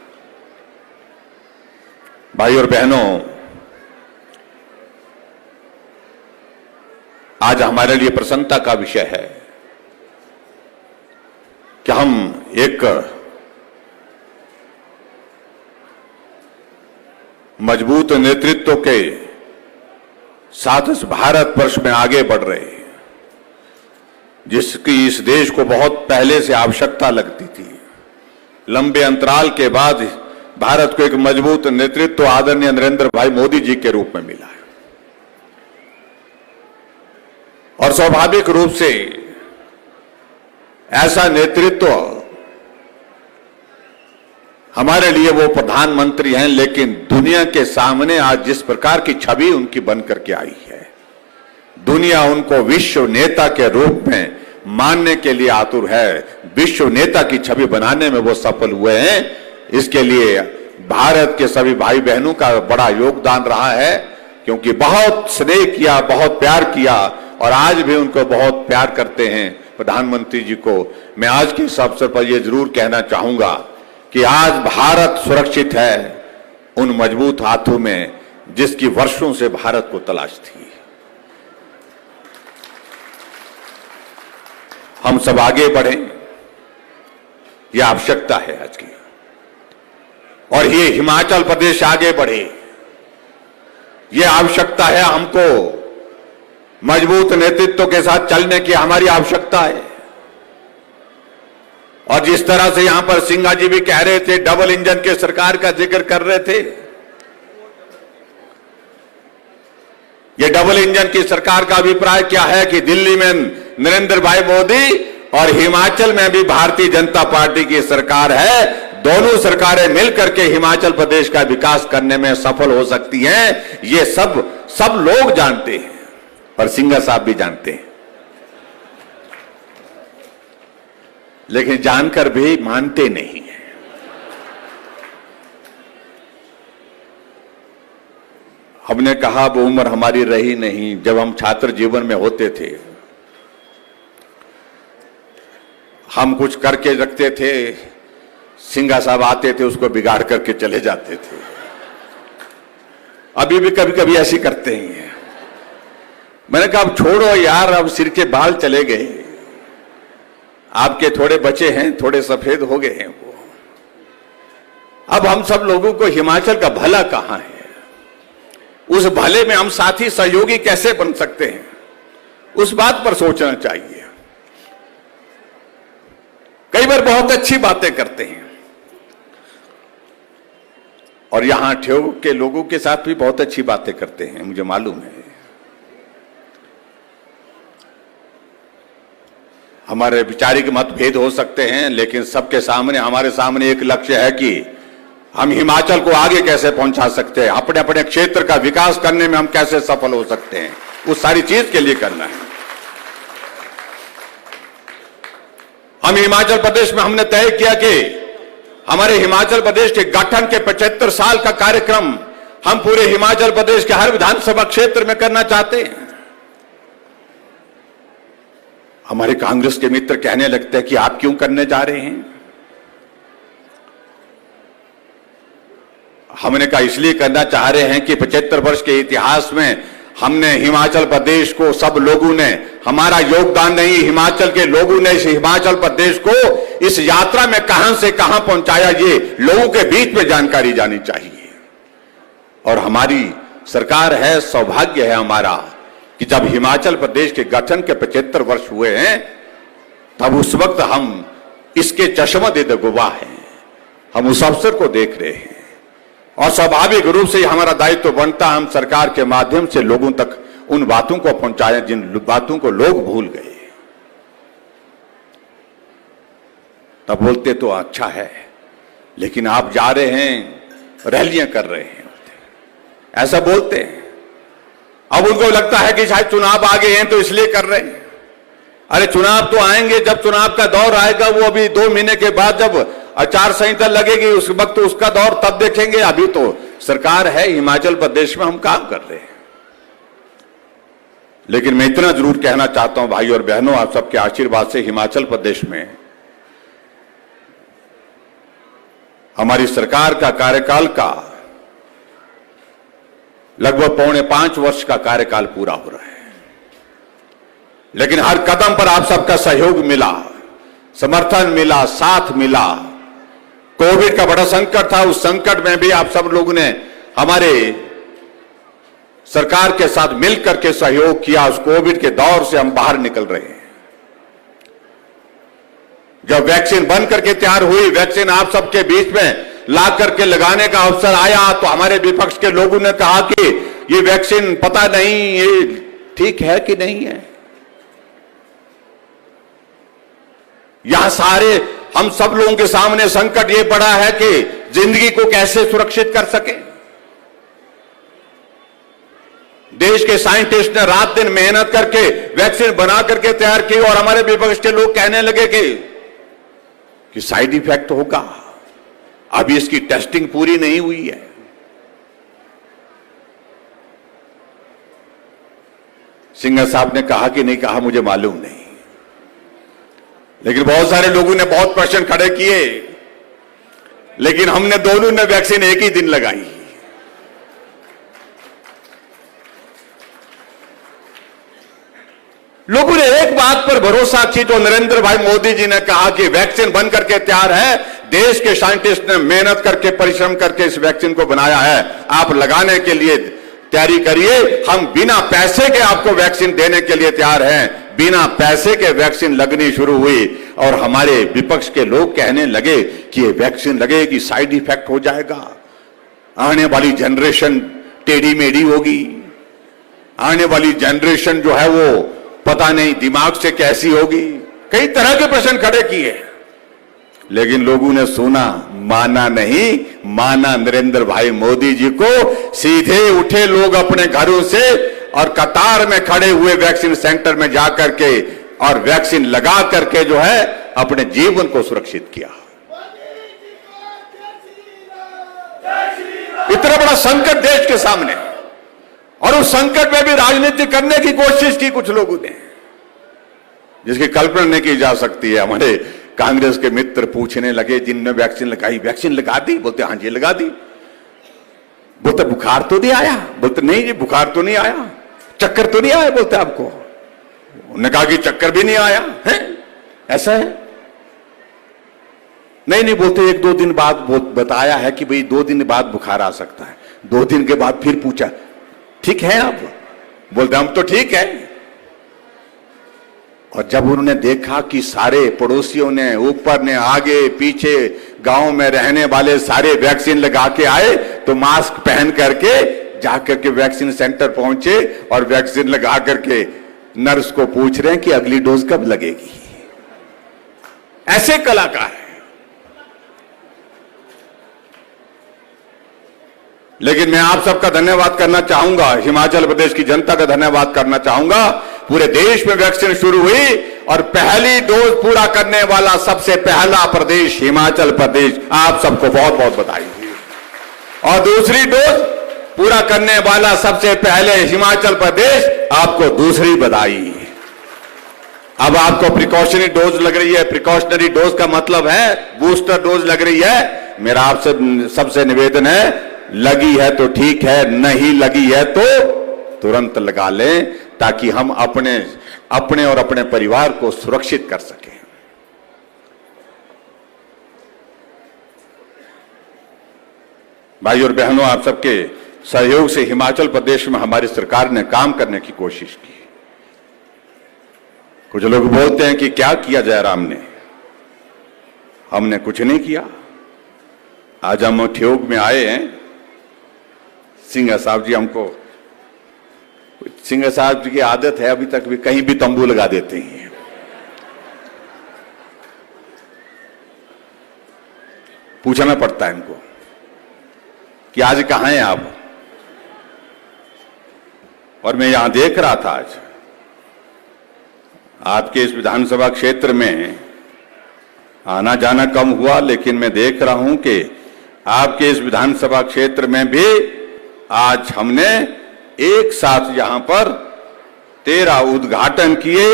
भाई और बहनों, आज हमारे लिए प्रसन्नता का विषय है कि हम एक मजबूत नेतृत्व के साथ इस भारत वर्ष में आगे बढ़ रहे हैं, जिसकी इस देश को बहुत पहले से आवश्यकता लगती थी। लंबे अंतराल के बाद भारत को एक मजबूत नेतृत्व आदरणीय नरेंद्र भाई मोदी जी के रूप में मिला है और स्वाभाविक रूप से ऐसा नेतृत्व हमारे लिए वो प्रधानमंत्री हैं, लेकिन दुनिया के सामने आज जिस प्रकार की छवि उनकी बन करके आई है, दुनिया उनको विश्व नेता के रूप में मानने के लिए आतुर है। विश्व नेता की छवि बनाने में वो सफल हुए हैं। इसके लिए भारत के सभी भाई बहनों का बड़ा योगदान रहा है, क्योंकि बहुत स्नेह किया, बहुत प्यार किया और आज भी उनको बहुत प्यार करते हैं प्रधानमंत्री जी को। मैं आज के इस अवसर पर यह जरूर कहना चाहूंगा कि आज भारत सुरक्षित है उन मजबूत हाथों में जिसकी वर्षों से भारत को तलाश थी। हम सब आगे बढ़ें, यह आवश्यकता है आज की, और ये हिमाचल प्रदेश आगे बढ़े, यह आवश्यकता है। हमको मजबूत नेतृत्व के साथ चलने की हमारी आवश्यकता है। और जिस तरह से यहां पर सिंघा जी भी कह रहे थे, डबल इंजन के सरकार का जिक्र कर रहे थे, यह डबल इंजन की सरकार का अभिप्राय क्या है कि दिल्ली में नरेंद्र भाई मोदी और हिमाचल में भी भारतीय जनता पार्टी की सरकार है। दोनों सरकारें मिलकर के हिमाचल प्रदेश का विकास करने में सफल हो सकती हैं। ये सब लोग जानते हैं और सिंघा साहब भी जानते हैं, लेकिन जानकर भी मानते नहीं हैं। हमने कहा वो उम्र हमारी रही नहीं जब हम छात्र जीवन में होते थे, हम कुछ करके रखते थे, सिंघा साहब आते थे उसको बिगाड़ करके चले जाते थे। अभी भी कभी कभी ऐसी करते ही हैं। मैंने कहा अब छोड़ो यार, अब सिर के बाल चले गए, आपके थोड़े बचे हैं, थोड़े सफेद हो गए हैं वो। अब हम सब लोगों को हिमाचल का भला कहां है, उस भले में हम साथी सहयोगी कैसे बन सकते हैं, उस बात पर सोचना चाहिए। कई बार बहुत अच्छी बातें करते हैं और यहां ठेव के लोगों के साथ भी बहुत अच्छी बातें करते हैं, मुझे मालूम है। हमारे वैचारिक मतभेद हो सकते हैं, लेकिन सबके सामने, हमारे सामने एक लक्ष्य है कि हम हिमाचल को आगे कैसे पहुंचा सकते हैं, अपने अपने क्षेत्र का विकास करने में हम कैसे सफल हो सकते हैं, उस सारी चीज के लिए करना है। हम हिमाचल प्रदेश में हमने तय किया कि हमारे हिमाचल प्रदेश के गठन के 75 साल का कार्यक्रम हम पूरे हिमाचल प्रदेश के हर विधानसभा क्षेत्र में करना चाहते हैं। हमारे कांग्रेस के मित्र कहने लगते हैं कि आप क्यों करने जा रहे हैं। हमने कहा इसलिए करना चाह रहे हैं कि 75 वर्ष के इतिहास में हमने हिमाचल प्रदेश को, सब लोगों ने, हमारा योगदान नहीं, हिमाचल के लोगों ने इस हिमाचल प्रदेश को इस यात्रा में कहां से कहां पहुंचाया, ये लोगों के बीच में जानकारी जानी चाहिए। और हमारी सरकार है, सौभाग्य है हमारा कि जब हिमाचल प्रदेश के गठन के 75 वर्ष हुए हैं, तब उस वक्त हम इसके चश्मदीद गवाह हैं, हम उस अवसर को देख रहे हैं। और स्वाभाविक रूप से हमारा दायित्व बनता है हम सरकार के माध्यम से लोगों तक उन बातों को पहुंचाएं जिन बातों को लोग भूल गए। तब बोलते तो अच्छा है, लेकिन आप जा रहे हैं, रैलियां कर रहे हैं, ऐसा बोलते हैं। अब उनको लगता है कि शायद चुनाव आ गए हैं तो इसलिए कर रहे हैं। अरे चुनाव तो आएंगे, जब चुनाव का दौर आएगा वो अभी 2 महीने के बाद जब आचार संहिता लगेगी उस वक्त तो उसका दौर तब देखेंगे। अभी तो सरकार है, हिमाचल प्रदेश में हम काम कर रहे हैं। लेकिन मैं इतना जरूर कहना चाहता हूं भाई और बहनों, आप सबके आशीर्वाद से हिमाचल प्रदेश में हमारी सरकार का कार्यकाल का लगभग 4.25 वर्ष का कार्यकाल पूरा हो रहा है। लेकिन हर कदम पर आप सबका सहयोग मिला, समर्थन मिला, साथ मिला। कोविड का बड़ा संकट था, उस संकट में भी आप सब लोगों ने हमारे सरकार के साथ मिलकर के सहयोग किया। उस कोविड के दौर से हम बाहर निकल रहे हैं। जब वैक्सीन बन करके तैयार हुई, वैक्सीन आप सबके बीच में ला करके लगाने का अवसर आया, तो हमारे विपक्ष के लोगों ने कहा कि ये वैक्सीन पता नहीं ये ठीक है कि नहीं है। यहां सारे हम सब लोगों के सामने संकट ये पड़ा है कि जिंदगी को कैसे सुरक्षित कर सके। देश के साइंटिस्ट ने रात दिन मेहनत करके वैक्सीन बना करके तैयार की और हमारे विपक्ष के लोग कहने लगे कि साइड इफेक्ट होगा, अभी इसकी टेस्टिंग पूरी नहीं हुई है। सिंघल साहब ने कहा कि नहीं कहा मुझे मालूम नहीं, लेकिन बहुत सारे लोगों ने बहुत प्रश्न खड़े किए। लेकिन हमने दोनों ने वैक्सीन एक ही दिन लगाई। लोगों ने एक बात पर भरोसा की, जो नरेंद्र भाई मोदी जी ने कहा कि वैक्सीन बन करके तैयार है, देश के साइंटिस्ट ने मेहनत करके परिश्रम करके इस वैक्सीन को बनाया है, आप लगाने के लिए तैयारी करिए। हम बिना पैसे के आपको वैक्सीन देने के लिए तैयार हैं। बिना पैसे के वैक्सीन लगनी शुरू हुई और हमारे विपक्ष के लोग कहने लगे कि ये वैक्सीन लगेगी साइड इफेक्ट हो जाएगा, आने वाली जनरेशन टेढ़ी मेढ़ी होगी, आने वाली जनरेशन जो है वो पता नहीं दिमाग से कैसी होगी। कई तरह के प्रश्न खड़े किए, लेकिन लोगों ने सुना, माना नहीं, माना नरेंद्र भाई मोदी जी को। सीधे उठे लोग अपने घरों से और कतार में खड़े हुए वैक्सीन सेंटर में जाकर के और वैक्सीन लगा करके जो है अपने जीवन को सुरक्षित किया। इतना बड़ा संकट देश के सामने, और उस संकट में भी राजनीति करने की कोशिश की कुछ लोगों ने, जिसकी कल्पना नहीं की जा सकती है। हमारे कांग्रेस के मित्र पूछने लगे जिनने वैक्सीन लगाई, वैक्सीन लगा दी? बोलते हाँ जी लगा दी। बोलते बुखार तो नहीं आया? बोलते नहीं जी बुखार तो नहीं आया। चक्कर तो नहीं आया? बोलते आपको? उन्होंने कहा कि चक्कर भी नहीं आया है, ऐसा है? नहीं बोलते 1-2 दिन बाद बताया है कि भाई 2 दिन बाद बुखार आ सकता है। 2 दिन के बाद फिर पूछा ठीक है आप? बोलते हम तो ठीक है। और जब उन्होंने देखा कि सारे पड़ोसियों ने, ऊपर ने, आगे पीछे गांव में रहने वाले सारे वैक्सीन लगा के आए, तो मास्क पहन करके जाकर के वैक्सीन सेंटर पहुंचे और वैक्सीन लगा करके नर्स को पूछ रहे हैं कि अगली डोज कब लगेगी। ऐसे कलाकार हैं। लेकिन मैं आप सबका धन्यवाद करना चाहूंगा, हिमाचल प्रदेश की जनता का धन्यवाद करना चाहूंगा। पूरे देश में वैक्सीन शुरू हुई और पहली डोज पूरा करने वाला सबसे पहला प्रदेश हिमाचल प्रदेश। आप सबको बहुत बहुत बधाई। और दूसरी डोज पूरा करने वाला सबसे पहले हिमाचल प्रदेश, आपको दूसरी बधाई। अब आपको प्रिकॉशनरी डोज लग रही है। प्रिकॉशनरी डोज का मतलब है बूस्टर डोज लग रही है। मेरा आपसे सबसे निवेदन है, लगी है तो ठीक है, नहीं लगी है तुरंत लगा लें ताकि हम अपने और अपने परिवार को सुरक्षित कर सकें। भाई और बहनों, आप सबके सहयोग से हिमाचल प्रदेश में हमारी सरकार ने काम करने की कोशिश की। कुछ लोग बोलते हैं कि क्या किया जयराम ने, हमने कुछ नहीं किया। आज हम ठियोग में आए हैं, सिंह साहब जी हमको, सिंह साहब जी की आदत है अभी तक भी कहीं भी तंबू लगा देते हैं। पूछना पड़ता है इनको कि आज कहां हैं आप। और मैं यहां देख रहा था, आज आपके इस विधानसभा क्षेत्र में आना जाना कम हुआ, लेकिन मैं देख रहा हूं कि आपके इस विधानसभा क्षेत्र में भी आज हमने एक साथ यहां पर 13 उद्घाटन किए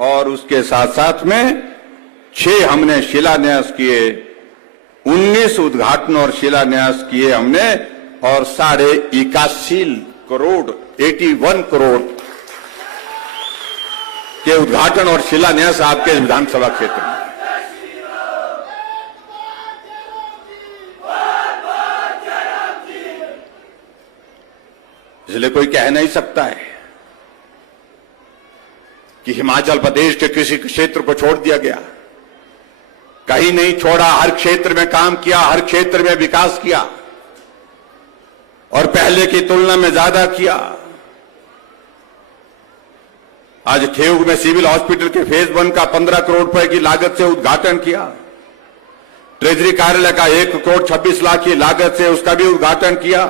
और उसके साथ साथ में 6 हमने शिलान्यास किए। 19 उद्घाटन और शिलान्यास किए हमने और 81.5 करोड़ 81 करोड़ के उद्घाटन और शिलान्यास आपके विधानसभा क्षेत्र में। इसलिए कोई कह नहीं सकता है कि हिमाचल प्रदेश के किसी क्षेत्र को छोड़ दिया गया। कहीं नहीं छोड़ा, हर क्षेत्र में काम किया, हर क्षेत्र में विकास किया और पहले की तुलना में ज्यादा किया। आज ठियोग में सिविल हॉस्पिटल के फेज 1 का 15 करोड़ रुपए की लागत से उद्घाटन किया। ट्रेजरी कार्यालय का 1 करोड़ 26 लाख की लागत से उसका भी उद्घाटन किया।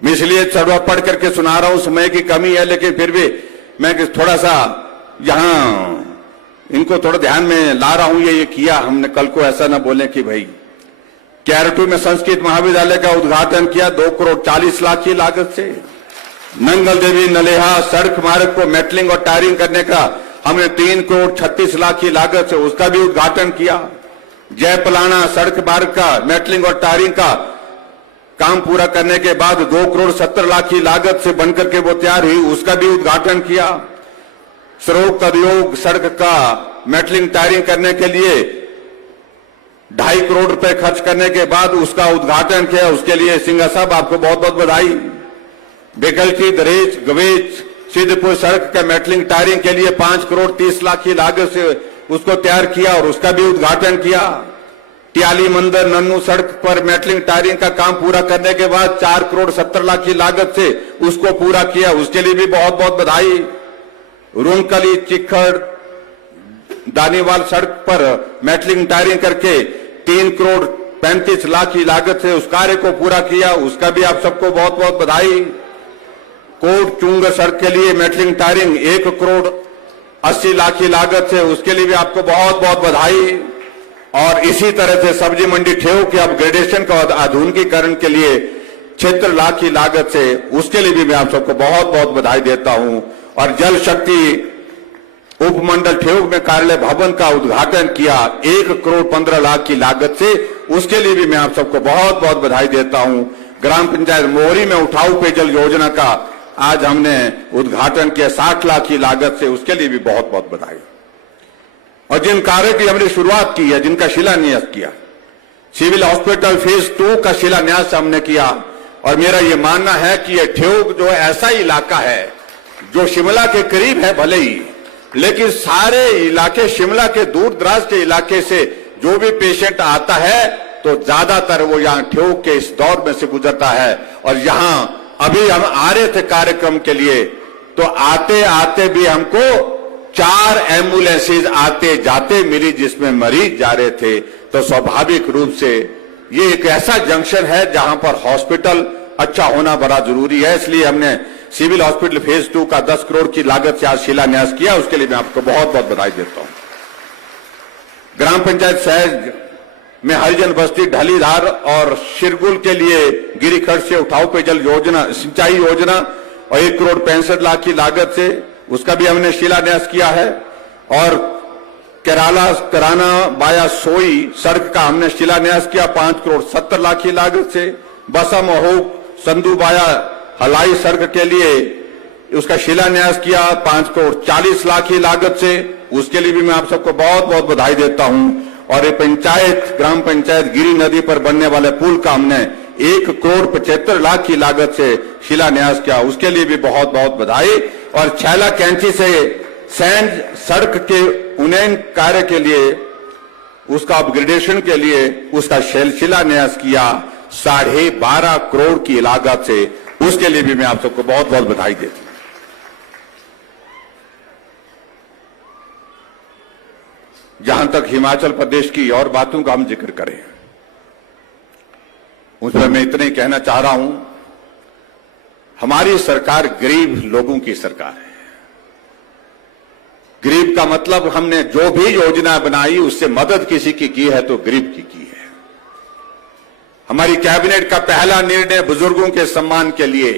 मैं इसलिए सर्वा पढ़ करके सुना रहा हूं, समय की कमी है, लेकिन फिर भी मैं थोड़ा सा यहां इनको थोड़ा ध्यान में ला रहा हूं। ये किया हमने, कल को ऐसा ना बोले कि भाई कैरटू में संस्कृत महाविद्यालय का उद्घाटन किया 2 करोड़ 40 लाख की लागत से। नंगल देवी नलेहा सड़क मार्ग को मेटलिंग और टायरिंग करने का हमने 3 करोड़ 36 लाख की लागत से उसका भी उद्घाटन किया। जय पलाना सड़क मार्ग का मेटलिंग और टायरिंग का काम पूरा करने के बाद 2 करोड़ 70 लाख की लागत से बनकर के वो तैयार हुई, उसका भी उद्घाटन किया। सरोग कदयोग सड़क का मेटलिंग टायरिंग करने के लिए 2.5 करोड़ रुपए खर्च करने के बाद उसका उद्घाटन किया। उसके लिए सिंघा साहब आपको बहुत बहुत बधाई। बेगलची दरेज गवेच सिद्धपुर सड़क का मेटलिंग टायरिंग के लिए 5 करोड़ 30 लाख की लागत से उसको तैयार किया और उसका भी उद्घाटन किया। टियाली मंदिर नन्नू सड़क पर मेटलिंग टायरिंग का काम पूरा करने के बाद 4 करोड़ 70 लाख की लागत से उसको पूरा किया, उसके लिए भी बहुत बहुत बधाई। रूंगकली चिखड़ दानीवाल सड़क पर मेटलिंग टायरिंग करके 3 करोड़ 35 लाख की लागत से उस कार्य को पूरा किया, उसका भी आप सबको बहुत बहुत बधाई। कोट चुंग सड़क के लिए मेटलिंग टायरिंग 1 करोड़ 80 लाख की लागत से, उसके लिए भी आपको बहुत बहुत बधाई। और इसी तरह से सब्जी मंडी ठियोग के अपग्रेडेशन का आधुनिकीकरण के लिए 76 लाख की लागत से, उसके लिए भी मैं आप सबको बहुत बहुत बधाई देता हूं। और जल शक्ति उपमंडल ठियोग में कार्यालय भवन का उद्घाटन किया 1 करोड़ 15 लाख की लागत से, उसके लिए भी मैं आप सबको बहुत बहुत बधाई देता हूं। ग्राम पंचायत मोहरी में उठाऊ पेयजल योजना का आज हमने उद्घाटन किया 60 लाख की लागत से, उसके लिए भी बहुत बहुत बधाई। और जिन कार्य की हमने शुरुआत की है, जिनका शिलान्यास किया, सिविल हॉस्पिटल फेज 2 का शिलान्यास हमने किया। और मेरा यह मानना है कि यह ठियोग जो ऐसा इलाका है जो शिमला के करीब है भले ही, लेकिन सारे इलाके शिमला के दूर दराज के इलाके से जो भी पेशेंट आता है तो ज्यादातर वो यहाँ ठियोग के इस दौर में से गुजरता है। और यहाँ अभी हम आ रहे थे कार्यक्रम के लिए, तो आते आते भी हमको 4 एम्बुलेंसेज आते जाते मिली जिसमें मरीज जा रहे थे। तो स्वाभाविक रूप से ये एक ऐसा जंक्शन है जहां पर हॉस्पिटल अच्छा होना बड़ा जरूरी है। इसलिए हमने सिविल हॉस्पिटल फेज 2 का 10 करोड़ की लागत से आज शिलान्यास किया, उसके लिए मैं आपको बहुत बहुत बधाई देता हूं। ग्राम पंचायत सहज में हरिजन बस्ती ढलीधार और शिरगुल के लिए गिरीखड़ से उठाऊ पेयजल योजना सिंचाई योजना और 1 करोड़ 65 लाख की लागत से उसका भी हमने शिलान्यास किया है। और केराला कराना बाया सोई सड़क का हमने शिलान्यास किया 5 करोड़ 70 लाख की लागत से। बसा महोक संधु बाया हलाई सड़क के लिए उसका शिलान्यास किया 5 करोड़ 40 लाख की लागत से, उसके लिए भी मैं आप सबको बहुत बहुत बधाई देता हूं। और ये ग्राम पंचायत गिरी नदी पर बनने वाले पुल का हमने 1 करोड़ 75 लाख की लागत से शिलान्यास किया, उसके लिए भी बहुत बहुत बधाई। और छैला कैंची से सैंड सड़क के उन्नयन कार्य के लिए, उसका अपग्रेडेशन के लिए उसका शिलान्यास किया 12.5 करोड़ की लागत से, उसके लिए भी मैं आप सबको बहुत बहुत बधाई देता हूं। जहां तक हिमाचल प्रदेश की और बातों का हम जिक्र करें, उसमें मैं इतना ही कहना चाह रहा हूं, हमारी सरकार गरीब लोगों की सरकार है। गरीब का मतलब हमने जो भी योजना बनाई उससे मदद किसी की है तो गरीब की है। हमारी कैबिनेट का पहला निर्णय बुजुर्गों के सम्मान के लिए,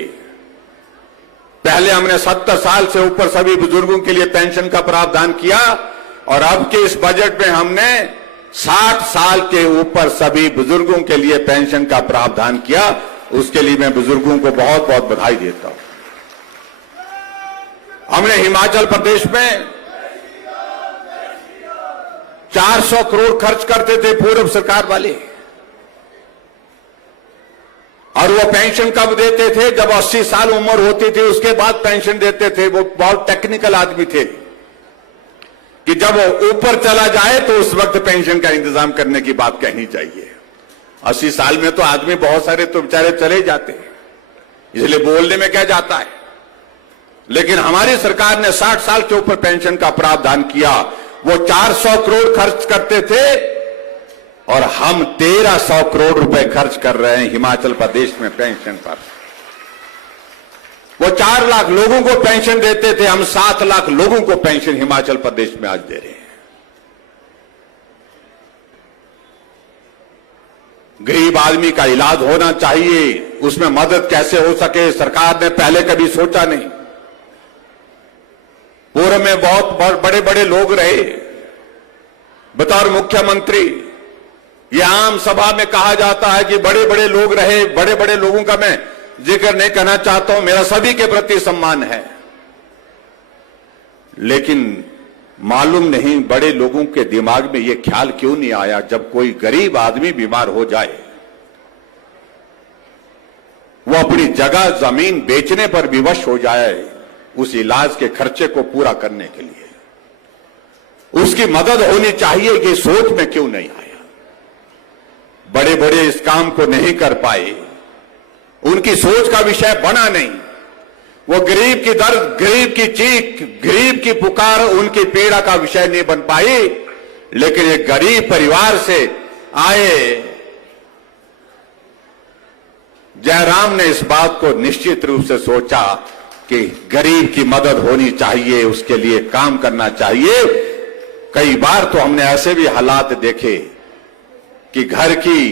पहले हमने 70 साल से ऊपर सभी बुजुर्गों के लिए पेंशन का प्रावधान किया और अब के इस बजट में हमने 60 साल के ऊपर सभी बुजुर्गों के लिए पेंशन का प्रावधान किया, उसके लिए मैं बुजुर्गों को बहुत बहुत बधाई देता हूं। हमने हिमाचल प्रदेश में 400 करोड़ खर्च करते थे पूर्व सरकार वाले, और वो पेंशन कब देते थे? जब 80 साल उम्र होती थी उसके बाद पेंशन देते थे। वो बहुत टेक्निकल आदमी थे कि जब वो ऊपर चला जाए तो उस वक्त पेंशन का इंतजाम करने की बात कहनी चाहिए। 80 साल में तो आदमी बहुत सारे तो बेचारे चले जाते हैं, इसलिए बोलने में क्या जाता है। लेकिन हमारी सरकार ने 60 साल के ऊपर पेंशन का प्रावधान किया। वो 400 करोड़ खर्च करते थे और हम 1300 करोड़ रुपए खर्च कर रहे हैं हिमाचल प्रदेश में पेंशन पर। वो 4 लाख लोगों को पेंशन देते थे, हम 7 लाख लोगों को पेंशन हिमाचल प्रदेश में आज दे रहे हैं। गरीब आदमी का इलाज होना चाहिए, उसमें मदद कैसे हो सके सरकार ने पहले कभी सोचा नहीं। पूर्व में बहुत बड़े बड़े लोग रहे, बतौर मुख्यमंत्री ये आम सभा में कहा जाता है कि बड़े बड़े लोग रहे। बड़े बड़े लोगों का मैं जिक्र नहीं करना चाहता हूं, मेरा सभी के प्रति सम्मान है, लेकिन मालूम नहीं बड़े लोगों के दिमाग में यह ख्याल क्यों नहीं आया, जब कोई गरीब आदमी बीमार हो जाए वो अपनी जगह जमीन बेचने पर विवश हो जाए उस इलाज के खर्चे को पूरा करने के लिए। उसकी मदद होनी चाहिए, ये सोच में क्यों नहीं आया। बड़े बड़े इस काम को नहीं कर पाए, उनकी सोच का विषय बना नहीं। वो गरीब की दर्द, गरीब की चीख, गरीब की पुकार, उनकी पीड़ा का विषय नहीं बन पाई। लेकिन एक गरीब परिवार से आए जयराम ने इस बात को निश्चित रूप से सोचा कि गरीब की मदद होनी चाहिए, उसके लिए काम करना चाहिए। कई बार तो हमने ऐसे भी हालात देखे कि घर की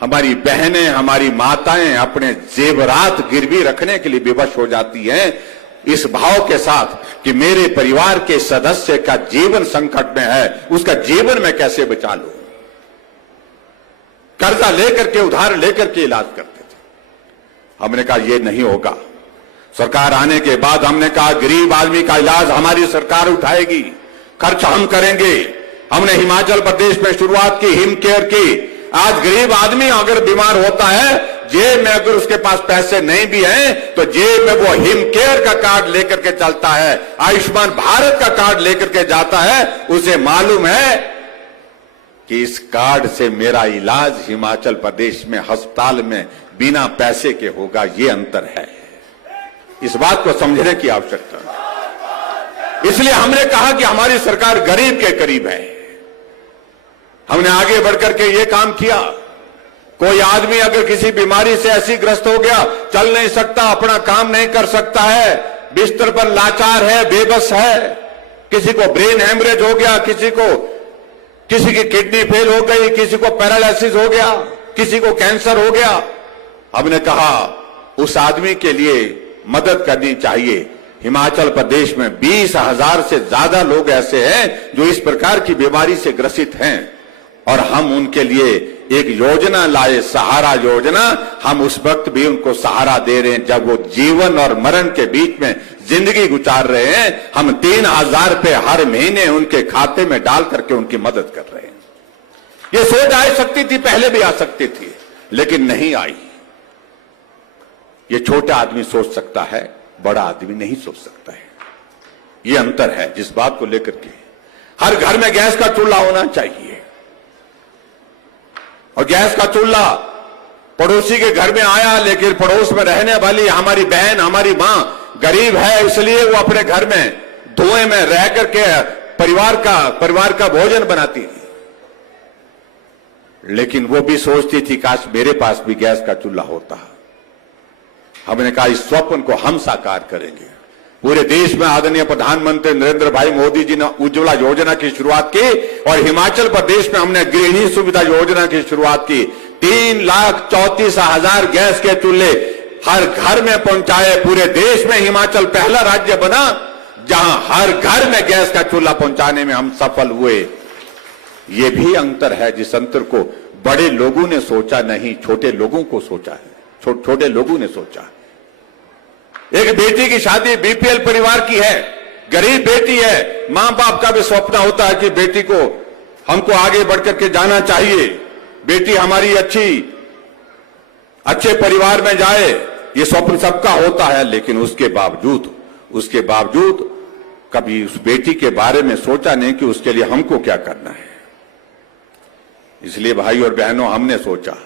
हमारी बहनें, हमारी माताएं अपने जेवरात गिरवी रखने के लिए विवश हो जाती हैं, इस भाव के साथ कि मेरे परिवार के सदस्य का जीवन संकट में है, उसका जीवन मैं कैसे बचा लूं। कर्जा लेकर के, उधार लेकर के इलाज करते थे। हमने कहा यह नहीं होगा। सरकार आने के बाद हमने कहा गरीब आदमी का इलाज हमारी सरकार उठाएगी, खर्च हम करेंगे। हमने हिमाचल प्रदेश में शुरुआत की हिम केयर की। आज गरीब आदमी अगर बीमार होता है, जेब में अगर उसके पास पैसे नहीं भी हैं, तो जेब में वो हिम केयर का कार्ड लेकर के चलता है, आयुष्मान भारत का कार्ड लेकर के जाता है। उसे मालूम है कि इस कार्ड से मेरा इलाज हिमाचल प्रदेश में अस्पताल में बिना पैसे के होगा। ये अंतर है, इस बात को समझने की आवश्यकता है। इसलिए हमने कहा कि हमारी सरकार गरीब के करीब है। हमने आगे बढ़कर के ये काम किया। कोई आदमी अगर किसी बीमारी से ऐसी ग्रस्त हो गया, चल नहीं सकता, अपना काम नहीं कर सकता है, बिस्तर पर लाचार है, बेबस है, किसी को ब्रेन हेमरेज हो गया, किसी की किडनी फेल हो गई, किसी को पैरालिसिस हो गया, किसी को कैंसर हो गया, हमने कहा उस आदमी के लिए मदद करनी चाहिए। हिमाचल प्रदेश में 20,000 से ज्यादा लोग ऐसे हैं जो इस प्रकार की बीमारी से ग्रसित हैं। और हम उनके लिए एक योजना लाए, सहारा योजना। हम उस वक्त भी उनको सहारा दे रहे हैं जब वो जीवन और मरण के बीच में जिंदगी गुजार रहे हैं। हम 3,000 रुपए हर महीने उनके खाते में डाल करके उनकी मदद कर रहे हैं। ये सोच आ सकती थी, पहले भी आ सकती थी, लेकिन नहीं आई। ये छोटा आदमी सोच सकता है, बड़ा आदमी नहीं सोच सकता है। ये अंतर है जिस बात को लेकर के हर घर में गैस का चूल्हा होना चाहिए। और गैस का चूल्हा पड़ोसी के घर में आया, लेकिन पड़ोस में रहने वाली हमारी बहन, हमारी मां गरीब है, इसलिए वो अपने घर में धुएं में रह करके परिवार का भोजन बनाती थी। लेकिन वो भी सोचती थी काश मेरे पास भी गैस का चूल्हा होता। हमने कहा इस स्वप्न को हम साकार करेंगे। पूरे देश में आदरणीय प्रधानमंत्री नरेंद्र भाई मोदी जी ने उज्ज्वला योजना की शुरुआत की और हिमाचल प्रदेश में हमने गृहिणी सुविधा योजना की शुरुआत की। 3,34,000 गैस के चूल्हे हर घर में पहुंचाए। पूरे देश में हिमाचल पहला राज्य बना जहां हर घर में गैस का चूल्हा पहुंचाने में हम सफल हुए। ये भी अंतर है जिस अंतर को बड़े लोगों ने सोचा नहीं, छोटे लोगों को सोचा है, छोटे लोगों ने सोचा। एक बेटी की शादी बीपीएल परिवार की है, गरीब बेटी है। मां बाप का भी स्वप्न होता है कि बेटी को हमको आगे बढ़कर के जाना चाहिए, बेटी हमारी अच्छे परिवार में जाए, ये स्वप्न सबका होता है। लेकिन उसके बावजूद कभी उस बेटी के बारे में सोचा नहीं कि उसके लिए हमको क्या करना है। इसलिए भाई और बहनों, हमने सोचा,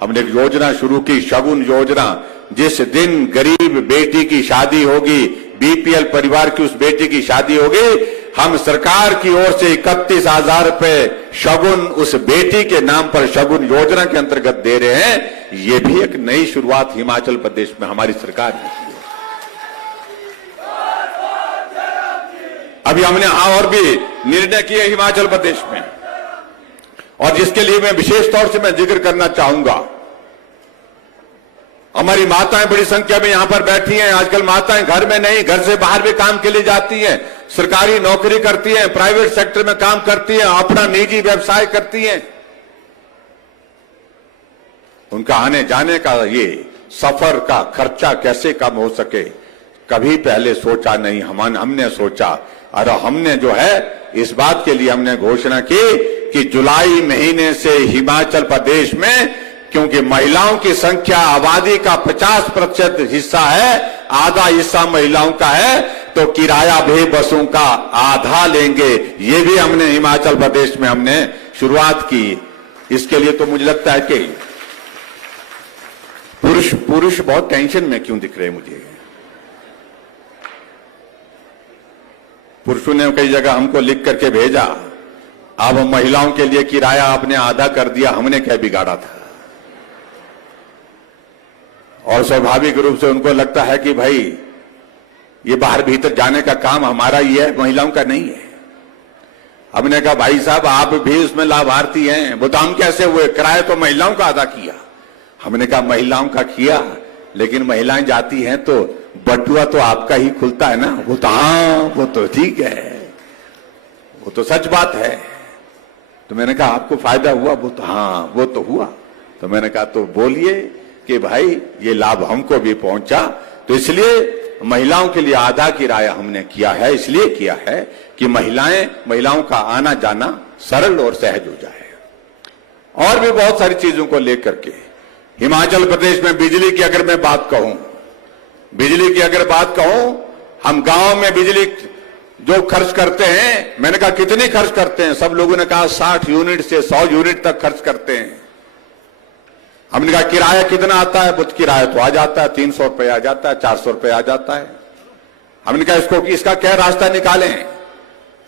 हमने एक योजना शुरू की, शगुन योजना। जिस दिन गरीब बेटी की शादी होगी, बीपीएल परिवार की उस बेटी की शादी होगी, हम सरकार की ओर से 31,000 रुपए शगुन उस बेटी के नाम पर शगुन योजना के अंतर्गत दे रहे हैं। ये भी एक नई शुरुआत हिमाचल प्रदेश में हमारी सरकार ने की है। अभी हमने और भी निर्णय किए हिमाचल प्रदेश में, और जिसके लिए मैं विशेष तौर से मैं जिक्र करना चाहूंगा। हमारी माताएं बड़ी संख्या में यहां पर बैठी हैं। आजकल माताएं घर में नहीं, घर से बाहर भी काम के लिए जाती हैं, सरकारी नौकरी करती हैं, प्राइवेट सेक्टर में काम करती हैं, अपना निजी व्यवसाय करती हैं। उनका आने जाने का ये सफर का खर्चा कैसे कम हो सके, कभी पहले सोचा नहीं। हमने सोचा, और हमने जो है इस बात के लिए हमने घोषणा की कि जुलाई महीने से हिमाचल प्रदेश में, क्योंकि महिलाओं की संख्या आबादी का 50% हिस्सा है, आधा हिस्सा महिलाओं का है, तो किराया भी बसों का आधा लेंगे। ये भी हमने हिमाचल प्रदेश में हमने शुरुआत की। इसके लिए तो मुझे लगता है कि पुरुष बहुत टेंशन में क्यों दिख रहे हैं मुझे। पुरुषों ने कई जगह हमको लिख करके भेजा, अब महिलाओं के लिए किराया आपने आधा कर दिया, हमने क्या बिगाड़ा था। और स्वाभाविक रूप से उनको लगता है कि भाई ये बाहर भीतर जाने का काम हमारा ही है, महिलाओं का नहीं है। हमने कहा भाई साहब आप भी उसमें लाभार्थी हैं, वो तो हम कैसे हुए, किराया तो महिलाओं का अदा किया। हमने कहा महिलाओं का किया, लेकिन महिलाएं जाती हैं तो बटुआ तो आपका ही खुलता है ना। वो तो हाँ, वो तो ठीक है, वो तो सच बात है। तो मैंने कहा आपको फायदा हुआ, वो तो हाँ, वो तो हुआ। तो मैंने कहा तो बोलिए कि भाई ये लाभ हमको भी पहुंचा। तो इसलिए महिलाओं के लिए आधा किराया हमने किया है, इसलिए किया है कि महिलाओं का आना जाना सरल और सहज हो जाए। और भी बहुत सारी चीजों को लेकर के हिमाचल प्रदेश में बिजली की अगर मैं बात कहूं, हम गांव में बिजली जो खर्च करते हैं, मैंने कहा कितनी खर्च करते हैं, सब लोगों ने कहा 60 यूनिट से 100 यूनिट तक खर्च करते हैं। हमने कहा किराया कितना आता है, बुत किराया तो आ जाता है 300 रुपए आ जाता है, 400 रुपए आ जाता है। हमने कहा इसका क्या रास्ता निकालें।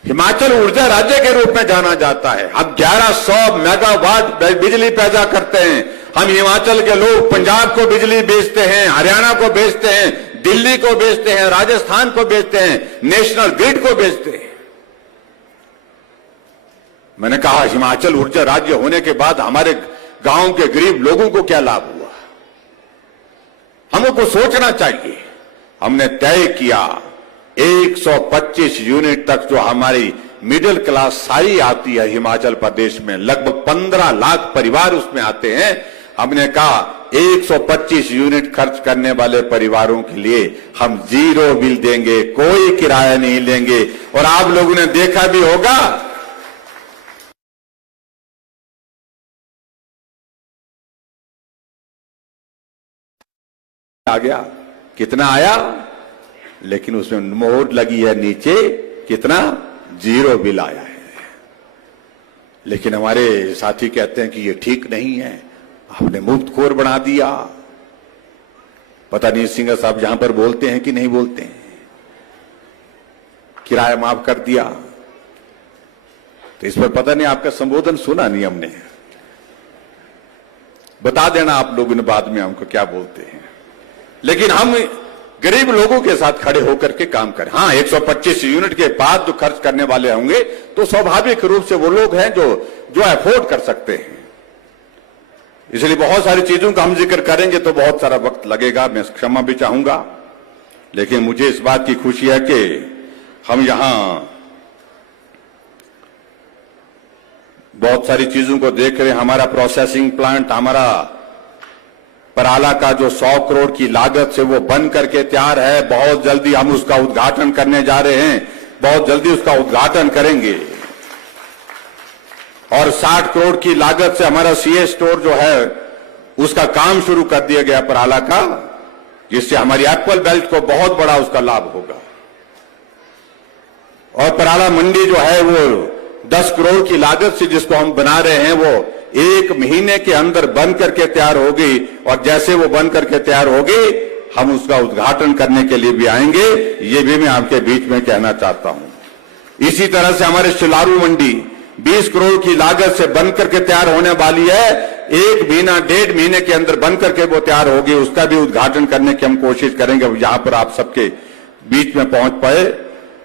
हिमाचल ऊर्जा राज्य के रूप में जाना जाता है। हम 1100 मेगावाट बिजली पैदा करते हैं। हम हिमाचल के लोग पंजाब को बिजली बेचते हैं, हरियाणा को बेचते हैं, दिल्ली को बेचते हैं, राजस्थान को बेचते हैं, नेशनल ग्रिड को बेचते हैं। मैंने कहा हिमाचल ऊर्जा राज्य होने के बाद हमारे गांव के गरीब लोगों को क्या लाभ हुआ, हमको सोचना चाहिए। हमने तय किया 125 यूनिट तक जो हमारी मिडिल क्लास सारी आती है हिमाचल प्रदेश में, लगभग 15 लाख परिवार उसमें आते हैं। हमने कहा 125 यूनिट खर्च करने वाले परिवारों के लिए हम 0 बिल देंगे, कोई किराया नहीं लेंगे। और आप लोगों ने देखा भी होगा, आ गया कितना आया, लेकिन उसमें मोहर लगी है नीचे कितना, 0 बिल आया है। लेकिन हमारे साथी कहते हैं कि ये ठीक नहीं है, आपने मुफ्तखोर बना दिया। पता नहीं सिंह साहब यहां पर बोलते हैं कि नहीं बोलते हैं, किराया माफ कर दिया। तो इस पर पता नहीं, आपका संबोधन सुना नहीं हमने, बता देना आप लोगों ने बाद में हमको क्या बोलते हैं। लेकिन हम गरीब लोगों के साथ खड़े होकर के काम करें। हाँ, 125 यूनिट के बाद जो खर्च करने वाले होंगे तो स्वाभाविक रूप से वो लोग हैं जो अफोर्ड कर सकते हैं। इसलिए बहुत सारी चीजों का हम जिक्र करेंगे तो बहुत सारा वक्त लगेगा, मैं क्षमा भी चाहूंगा। लेकिन मुझे इस बात की खुशी है कि हम यहां बहुत सारी चीजों को देख रहे हैं। हमारा प्रोसेसिंग प्लांट, हमारा पराला का जो 100 करोड़ की लागत से वो बन करके तैयार है, बहुत जल्दी हम उसका उद्घाटन करने जा रहे हैं, बहुत जल्दी उसका उद्घाटन करेंगे। और 60 करोड़ की लागत से हमारा सीए स्टोर जो है उसका काम शुरू कर दिया गया पराला का, जिससे हमारी एप्पल बेल्ट को बहुत बड़ा उसका लाभ होगा। और पराला मंडी जो है वो 10 करोड़ की लागत से जिसको हम बना रहे हैं वो 1 महीने के अंदर बन करके तैयार होगी। और जैसे वो बन करके तैयार होगी हम उसका उद्घाटन करने के लिए भी आएंगे, ये भी मैं आपके बीच में कहना चाहता हूं। इसी तरह से हमारे शिलारू मंडी 20 करोड़ की लागत से बन करके तैयार होने वाली है, 1 महीना 1.5 महीने के अंदर बन करके वो तैयार होगी, उसका भी उद्घाटन करने की हम कोशिश करेंगे, यहां पर आप सबके बीच में पहुंच पाए।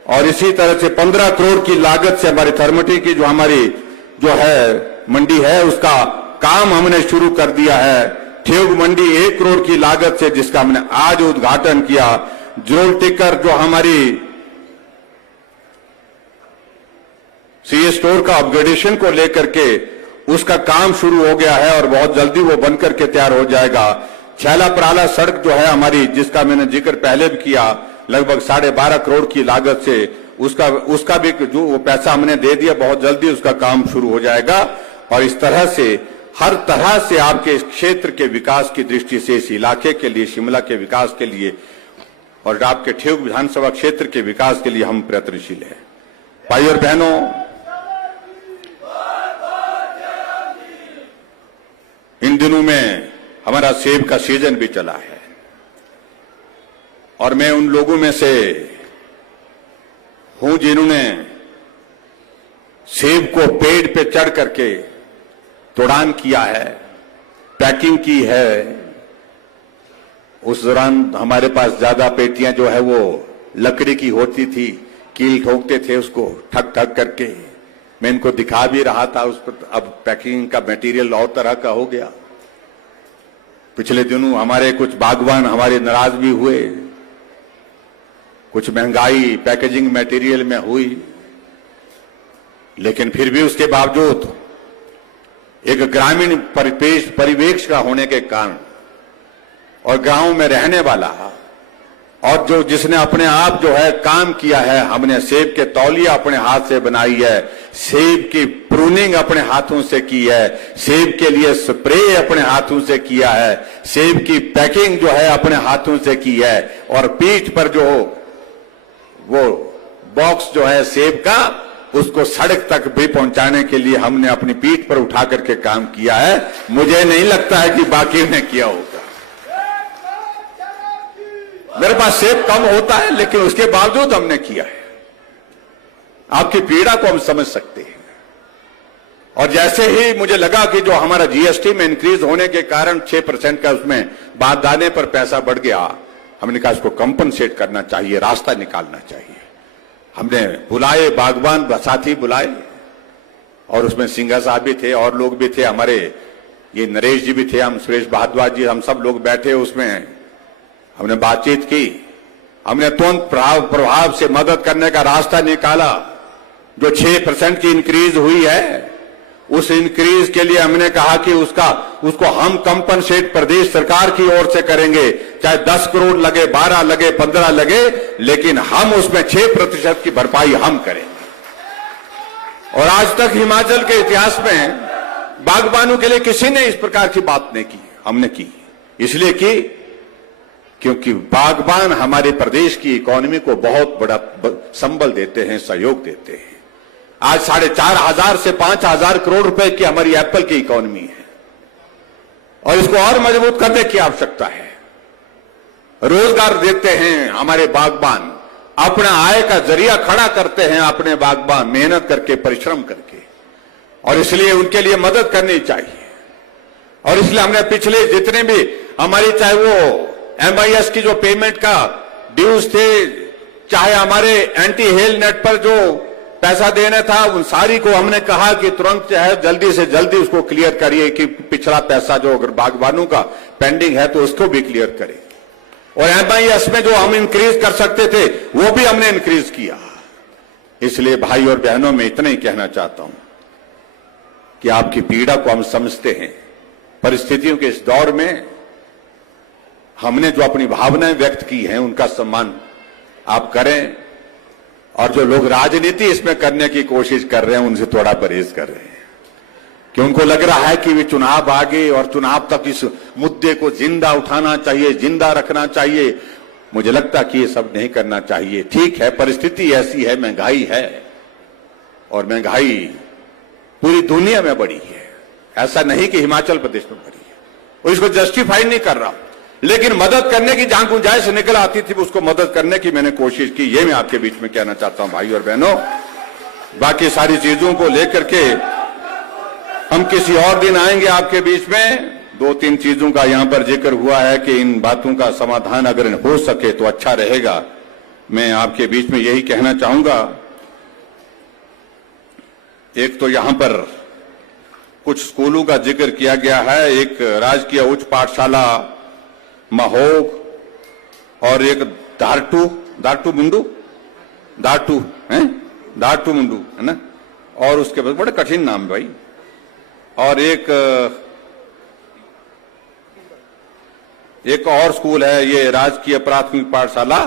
और इसी तरह से 15 करोड़ की लागत से हमारी थर्मटी की जो हमारी जो है मंडी है उसका काम हमने शुरू कर दिया है। ठेउग मंडी 1 करोड़ की लागत से जिसका हमने आज उद्घाटन किया। जोल टिकर जो हमारी सीए स्टोर का अपग्रेडेशन को लेकर के उसका काम शुरू हो गया है और बहुत जल्दी वो बनकर के तैयार हो जाएगा। छैला पराला सड़क जो है हमारी, जिसका मैंने जिक्र पहले भी किया, लगभग 12.5 करोड़ की लागत से उसका भी जो वो पैसा हमने दे दिया, बहुत जल्दी उसका काम शुरू हो जाएगा। और इस तरह से हर तरह से आपके क्षेत्र के विकास की दृष्टि से, इस इलाके के लिए, शिमला के विकास के लिए और आपके ठेउग विधानसभा क्षेत्र के विकास के लिए हम प्रयत्नशील हैं। भाई और बहनों, इन दिनों में हमारा सेब का सीजन भी चला है और मैं उन लोगों में से हूं जिन्होंने सेब को पेड़ पे चढ़ करके तोड़ान किया है, पैकिंग की है। उस दौरान हमारे पास ज्यादा पेटियां जो है वो लकड़ी की होती थी, कील ठोकते थे उसको ठक ठक करके। मैं इनको दिखा भी रहा था उस पर। अब पैकिंग का मटेरियल और तरह का हो गया। पिछले दिनों हमारे कुछ बागवान हमारे नाराज भी हुए, कुछ महंगाई पैकेजिंग मटेरियल में हुई, लेकिन फिर भी उसके बावजूद एक ग्रामीण परिवेश का होने के कारण और गांव में रहने वाला और जो जिसने अपने आप जो है काम किया है, हमने सेब के तौलिया अपने हाथ से बनाई है, सेब की प्रूनिंग अपने हाथों से की है, सेब के लिए स्प्रे अपने हाथों से किया है, सेब की पैकिंग जो है अपने हाथों से की है और पीठ पर जो वो बॉक्स जो है सेब का, उसको सड़क तक भी पहुंचाने के लिए हमने अपनी पीठ पर उठा करके काम किया है। मुझे नहीं लगता है कि बाकी ने किया होगा। मेरे पास सेब कम होता है लेकिन उसके बावजूद हमने किया है। आपकी पीड़ा को हम समझ सकते हैं। और जैसे ही मुझे लगा कि जो हमारा जीएसटी में इंक्रीज होने के कारण 6% का उसमें बारदाने पर पैसा बढ़ गया, हमने कहा इसको कंपनसेट करना चाहिए, रास्ता निकालना चाहिए। हमने बुलाए बागवान साथी बुलाए और उसमें सिंघा साहब भी थे और लोग भी थे, हमारे ये नरेश जी भी थे, हम सुरेश भारद्वाज जी, हम सब लोग बैठे उसमें। हमने बातचीत की, हमने तुरंत प्रभाव से मदद करने का रास्ता निकाला जो 6% की इंक्रीज हुई है, उस इंक्रीज के लिए हमने कहा कि उसको हम कंपनसेट प्रदेश सरकार की ओर से करेंगे, चाहे 10 करोड़ लगे, 12 लगे, 15 लगे, लेकिन हम उसमें 6% की भरपाई हम करेंगे। और आज तक हिमाचल के इतिहास में बागबानों के लिए किसी ने इस प्रकार की बात नहीं की, हमने की। इसलिए की क्योंकि बागबान हमारे प्रदेश की इकोनॉमी को बहुत बड़ा संबल देते हैं, सहयोग देते हैं। आज 4,500 से 5,000 करोड़ रुपए की हमारी एप्पल की इकोनॉमी है और इसको और मजबूत करने की आवश्यकता है। रोजगार देते हैं हमारे बागबान, अपना आय का जरिया खड़ा करते हैं अपने बागबान, मेहनत करके, परिश्रम करके, और इसलिए उनके लिए मदद करनी चाहिए। और इसलिए हमने पिछले जितने भी हमारी, चाहे वो MIS की जो पेमेंट का ड्यूज थे, चाहे हमारे एंटी हेल नेट पर जो पैसा देना था, उन सारी को हमने कहा कि तुरंत चाहे जल्दी से जल्दी उसको क्लियर करिए, कि पिछला पैसा जो अगर बागबानों का पेंडिंग है तो उसको भी क्लियर करें। और MIS में जो हम इंक्रीज कर सकते थे वो भी हमने इंक्रीज किया। इसलिए भाई और बहनों, मैं इतना ही कहना चाहता हूं कि आपकी पीड़ा को हम समझते हैं। परिस्थितियों के इस दौर में हमने जो अपनी भावनाएं व्यक्त की हैं उनका सम्मान आप करें, और जो लोग राजनीति इसमें करने की कोशिश कर रहे हैं उनसे थोड़ा परहेज कर रहे हैं, कि उनको लग रहा है कि वे चुनाव आगे और चुनाव तक इस मुद्दे को जिंदा उठाना चाहिए, जिंदा रखना चाहिए। मुझे लगता है कि ये सब नहीं करना चाहिए। ठीक है, परिस्थिति ऐसी है, महंगाई है, और महंगाई पूरी दुनिया में बढ़ी है, ऐसा नहीं कि हिमाचल प्रदेश में बढ़ी है। और इसको जस्टिफाई नहीं कर रहा, लेकिन मदद करने की जहां गुंजाइश निकल आती थी उसको मदद करने की मैंने कोशिश की। ये मैं आपके बीच में कहना चाहता हूं भाई और बहनों। बाकी सारी चीजों को लेकर के हम किसी और दिन आएंगे आपके बीच में। 2-3 चीजों का यहां पर जिक्र हुआ है कि इन बातों का समाधान अगर हो सके तो अच्छा रहेगा। मैं आपके बीच में यही कहना चाहूंगा, एक तो यहां पर कुछ स्कूलों का जिक्र किया गया है, एक राजकीय उच्च पाठशाला महोग और एक दारटू मुंडू है ना, और उसके बाद बड़े कठिन नाम भाई, और एक और स्कूल है, ये राजकीय प्राथमिक पाठशाला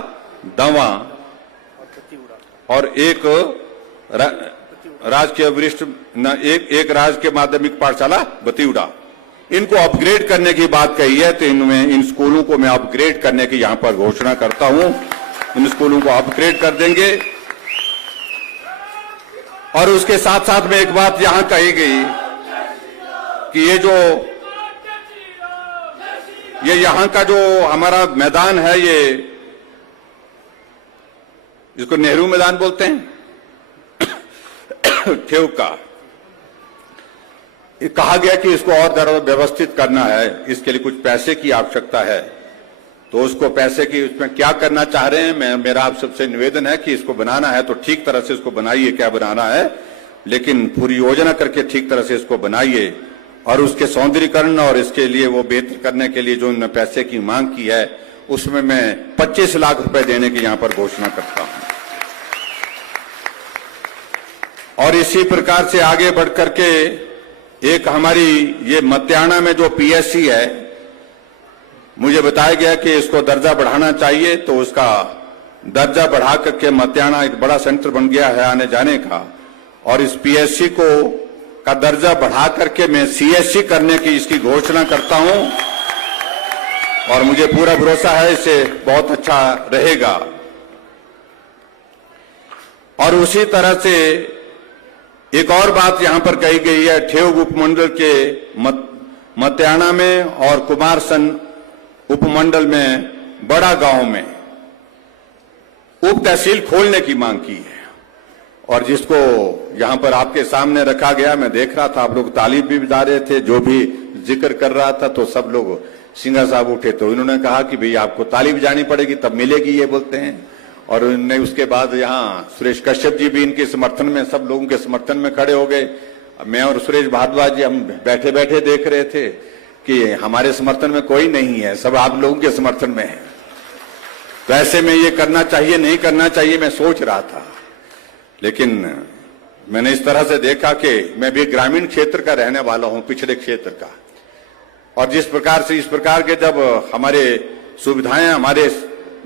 दवा, और एक राजकीय वरिष्ठ एक राजकीय माध्यमिक पाठशाला बतिउड़ा। इनको अपग्रेड करने की बात कही है, तो इन स्कूलों को मैं अपग्रेड करने की यहां पर घोषणा करता हूं। इन स्कूलों को अपग्रेड कर देंगे। और उसके साथ साथ में एक बात यहां कही गई कि ये यहां का जो हमारा मैदान है, ये इसको नेहरू मैदान बोलते हैं, ठेव का, कहा गया कि इसको और व्यवस्थित करना है, इसके लिए कुछ पैसे की आवश्यकता है। तो उसको पैसे की उसमें क्या करना चाह रहे हैं, मेरा आप सबसे निवेदन है कि इसको बनाना है तो ठीक तरह से इसको बनाइए, क्या बनाना है, लेकिन पूरी योजना करके ठीक तरह से इसको बनाइए। और उसके सौंदर्यीकरण और इसके लिए वो बेहतर करने के लिए जो इन्होंने पैसे की मांग की है, उसमें मैं 25 लाख रुपए देने की यहां पर घोषणा करता हूं। और इसी प्रकार से आगे बढ़ करके एक हमारी ये मत्याना में जो PSC है, मुझे बताया गया कि इसको दर्जा बढ़ाना चाहिए, तो उसका दर्जा बढ़ा करके मत्याना एक बड़ा सेंटर बन गया है आने जाने का। और इस PSC का दर्जा बढ़ा करके मैं CSC करने की इसकी घोषणा करता हूं, और मुझे पूरा भरोसा है इससे बहुत अच्छा रहेगा। और उसी तरह से एक और बात यहां पर कही गई है, ठेव उपमंडल के मत्याना में और कुमारसन उपमंडल में बड़ा गांव में उप तहसील खोलने की मांग की है, और जिसको यहां पर आपके सामने रखा गया। मैं देख रहा था आप लोग ताली भी बजा रहे थे, जो भी जिक्र कर रहा था, तो सब लोग सिंघा साहब उठे, तो इन्होंने कहा कि भाई आपको ताली बजानी पड़ेगी तब मिलेगी, ये बोलते हैं। और उन्होंने उसके बाद यहाँ सुरेश कश्यप जी भी इनके समर्थन में, सब लोगों के समर्थन में खड़े हो गए। मैं और सुरेश भारद्वाज जी हम बैठे बैठे देख रहे थे कि हमारे समर्थन में कोई नहीं है, सब आप लोगों के समर्थन में है। तो ऐसे में ये करना चाहिए नहीं करना चाहिए मैं सोच रहा था, लेकिन मैंने इस तरह से देखा कि मैं भी ग्रामीण क्षेत्र का रहने वाला हूं, पिछड़े क्षेत्र का, और जिस प्रकार से इस प्रकार के जब हमारे सुविधाएं हमारे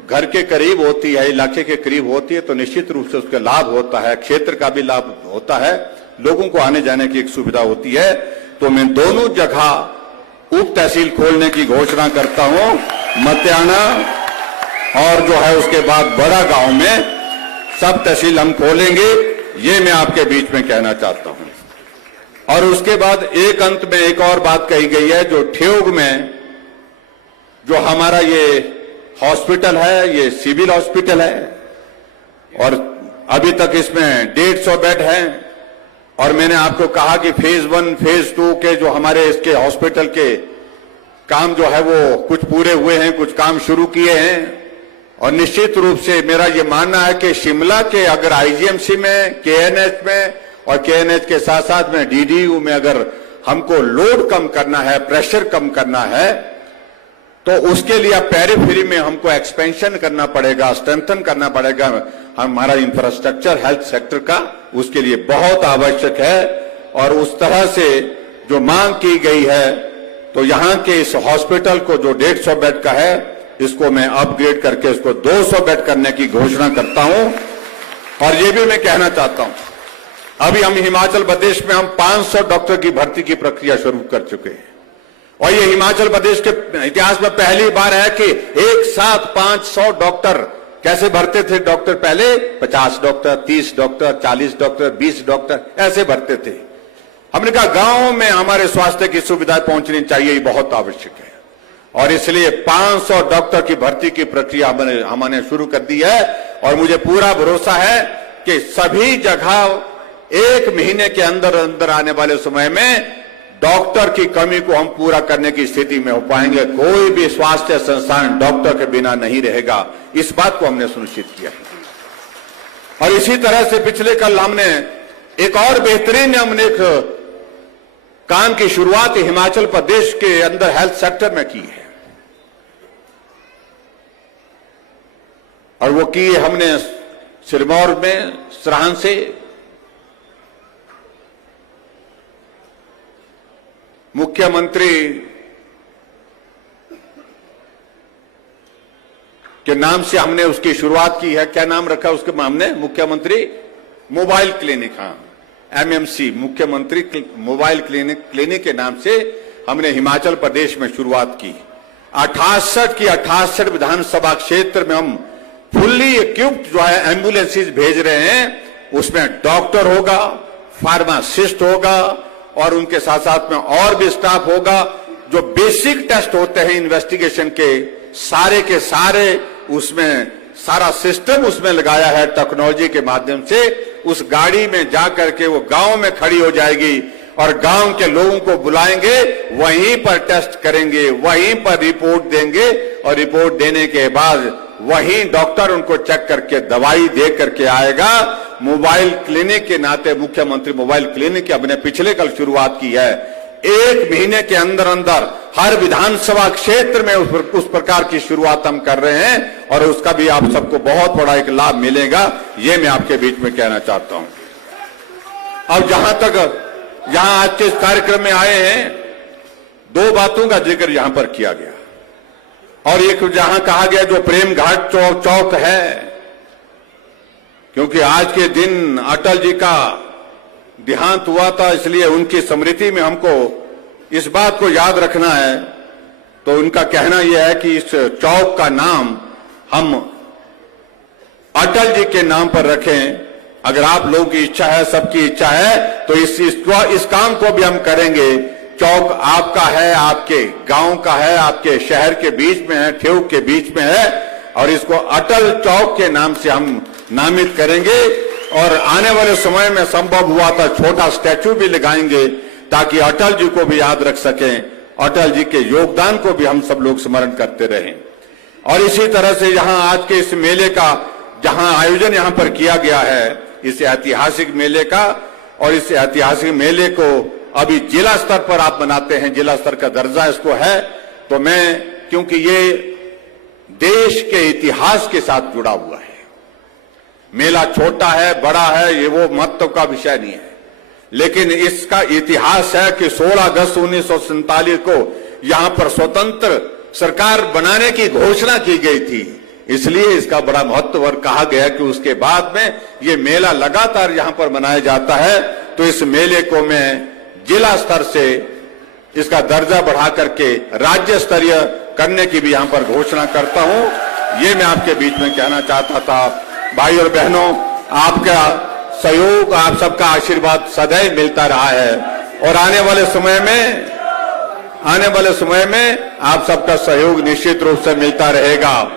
घर के करीब होती है, इलाके के करीब होती है, तो निश्चित रूप से उसका लाभ होता है, क्षेत्र का भी लाभ होता है, लोगों को आने जाने की एक सुविधा होती है। तो मैं दोनों जगह उप तहसील खोलने की घोषणा करता हूं, मतियाना और जो है उसके बाद बड़ा गांव में सब तहसील हम खोलेंगे, ये मैं आपके बीच में कहना चाहता हूं। और उसके बाद एक अंत में एक और बात कही गई है, जो ठेउग में जो हमारा ये हॉस्पिटल है, ये सिविल हॉस्पिटल है, और अभी तक इसमें 150 बेड हैं, और मैंने आपको कहा कि फेज 1 फेज 2 के जो हमारे इसके हॉस्पिटल के काम जो है वो कुछ पूरे हुए हैं, कुछ काम शुरू किए हैं। और निश्चित रूप से मेरा ये मानना है कि शिमला के अगर आईजीएमसी में, केएनएच में और केएनएच के साथ साथ में डीडीयू में अगर हमको लोड कम करना है, प्रेशर कम करना है, तो उसके लिए पेरिफेरी में हमको एक्सपेंशन करना पड़ेगा, स्ट्रेंथन करना पड़ेगा हमारा इंफ्रास्ट्रक्चर हेल्थ सेक्टर का, उसके लिए बहुत आवश्यक है। और उस तरह से जो मांग की गई है, तो यहां के इस हॉस्पिटल को जो 150 बेड का है, इसको मैं अपग्रेड करके इसको 200 बेड करने की घोषणा करता हूं। और ये भी मैं कहना चाहता हूं, अभी हम हिमाचल प्रदेश में हम 500 डॉक्टर की भर्ती की प्रक्रिया शुरू कर चुके हैं, और ये हिमाचल प्रदेश के इतिहास में पहली बार है कि एक साथ 500 डॉक्टर कैसे भरते थे डॉक्टर पहले, 50 डॉक्टर, 30 डॉक्टर, 40 डॉक्टर, 20 डॉक्टर ऐसे भरते थे। हमने कहा गांव में हमारे स्वास्थ्य की सुविधाएं पहुंचनी चाहिए, ये बहुत आवश्यक है, और इसलिए 500 डॉक्टर की भर्ती की प्रक्रिया हमने शुरू कर दी है। और मुझे पूरा भरोसा है कि सभी जगह 1 महीने के अंदर अंदर आने वाले समय में डॉक्टर की कमी को हम पूरा करने की स्थिति में हो पाएंगे। कोई भी स्वास्थ्य संस्थान डॉक्टर के बिना नहीं रहेगा, इस बात को हमने सुनिश्चित किया है। और इसी तरह से पिछले कल हमने एक और बेहतरीन हमने एक काम की शुरुआत हिमाचल प्रदेश के अंदर हेल्थ सेक्टर में की है, और वो की हमने सिरमौर में सराहन से मुख्यमंत्री के नाम से हमने उसकी शुरुआत की है। क्या नाम रखा उसके, हमने मुख्यमंत्री मोबाइल क्लिनिक, हाँ एमएमसी, मुख्यमंत्री मोबाइल क्लिनिक के नाम से हमने हिमाचल प्रदेश में शुरुआत की। 68 की 68 विधानसभा क्षेत्र में हम फुल्ली इक्विप्ड जो है एम्बुलेंसेज भेज रहे हैं। उसमें डॉक्टर होगा, फार्मासिस्ट होगा, और उनके साथ साथ में और भी स्टाफ होगा। जो बेसिक टेस्ट होते हैं इन्वेस्टिगेशन के सारे उसमें सारा सिस्टम उसमें लगाया है टेक्नोलॉजी के माध्यम से। उस गाड़ी में जाकर के वो गांव में खड़ी हो जाएगी, और गांव के लोगों को बुलाएंगे, वहीं पर टेस्ट करेंगे, वहीं पर रिपोर्ट देंगे, और रिपोर्ट देने के बाद वहीं डॉक्टर उनको चेक करके दवाई दे करके आएगा। मोबाइल क्लिनिक के नाते मुख्यमंत्री मोबाइल क्लिनिक की हमने पिछले कल शुरुआत की है। 1 महीने के अंदर अंदर हर विधानसभा क्षेत्र में उस प्रकार की शुरुआत हम कर रहे हैं, और उसका भी आप सबको बहुत बड़ा एक लाभ मिलेगा, ये मैं आपके बीच में कहना चाहता हूं। अब जहां तक यहां आज के इस कार्यक्रम में आए हैं, 2 बातों का जिक्र यहां पर किया गया, और एक जहां कहा गया जो प्रेम घाट चौक है, क्योंकि आज के दिन अटल जी का देहांत हुआ था, इसलिए उनकी स्मृति में हमको इस बात को याद रखना है। तो उनका कहना यह है कि इस चौक का नाम हम अटल जी के नाम पर रखें। अगर आप लोगों की इच्छा है, सबकी इच्छा है, तो इस काम को भी हम करेंगे। चौक आपका है, आपके गांव का है, आपके शहर के बीच में है, ठेउग के बीच में है, और इसको अटल चौक के नाम से हम नामित करेंगे। और आने वाले समय में संभव हुआ तो छोटा स्टैचू भी लगाएंगे, ताकि अटल जी को भी याद रख सकें, अटल जी के योगदान को भी हम सब लोग स्मरण करते रहें। और इसी तरह से यहां आज के इस मेले का जहां आयोजन यहां पर किया गया है, इस ऐतिहासिक मेले का, और इस ऐतिहासिक मेले को अभी जिला स्तर पर आप मनाते हैं, जिला स्तर का दर्जा इसको है। तो मैं, क्योंकि ये देश के इतिहास के साथ जुड़ा हुआ है, मेला छोटा है बड़ा है ये वो महत्व का विषय नहीं है, लेकिन इसका इतिहास है कि 16 अगस्त 1947 को यहां पर स्वतंत्र सरकार बनाने की घोषणा की गई थी, इसलिए इसका बड़ा महत्व और कहा गया कि उसके बाद में ये मेला लगातार यहां पर मनाया जाता है। तो इस मेले को मैं जिला स्तर से इसका दर्जा बढ़ा करके राज्य स्तरीय करने की भी यहां पर घोषणा करता हूं। ये मैं आपके बीच में कहना चाहता था। भाई और बहनों, आपका सहयोग, आप सबका आशीर्वाद सदैव मिलता रहा है और आने वाले समय में आप सबका सहयोग निश्चित रूप से मिलता रहेगा।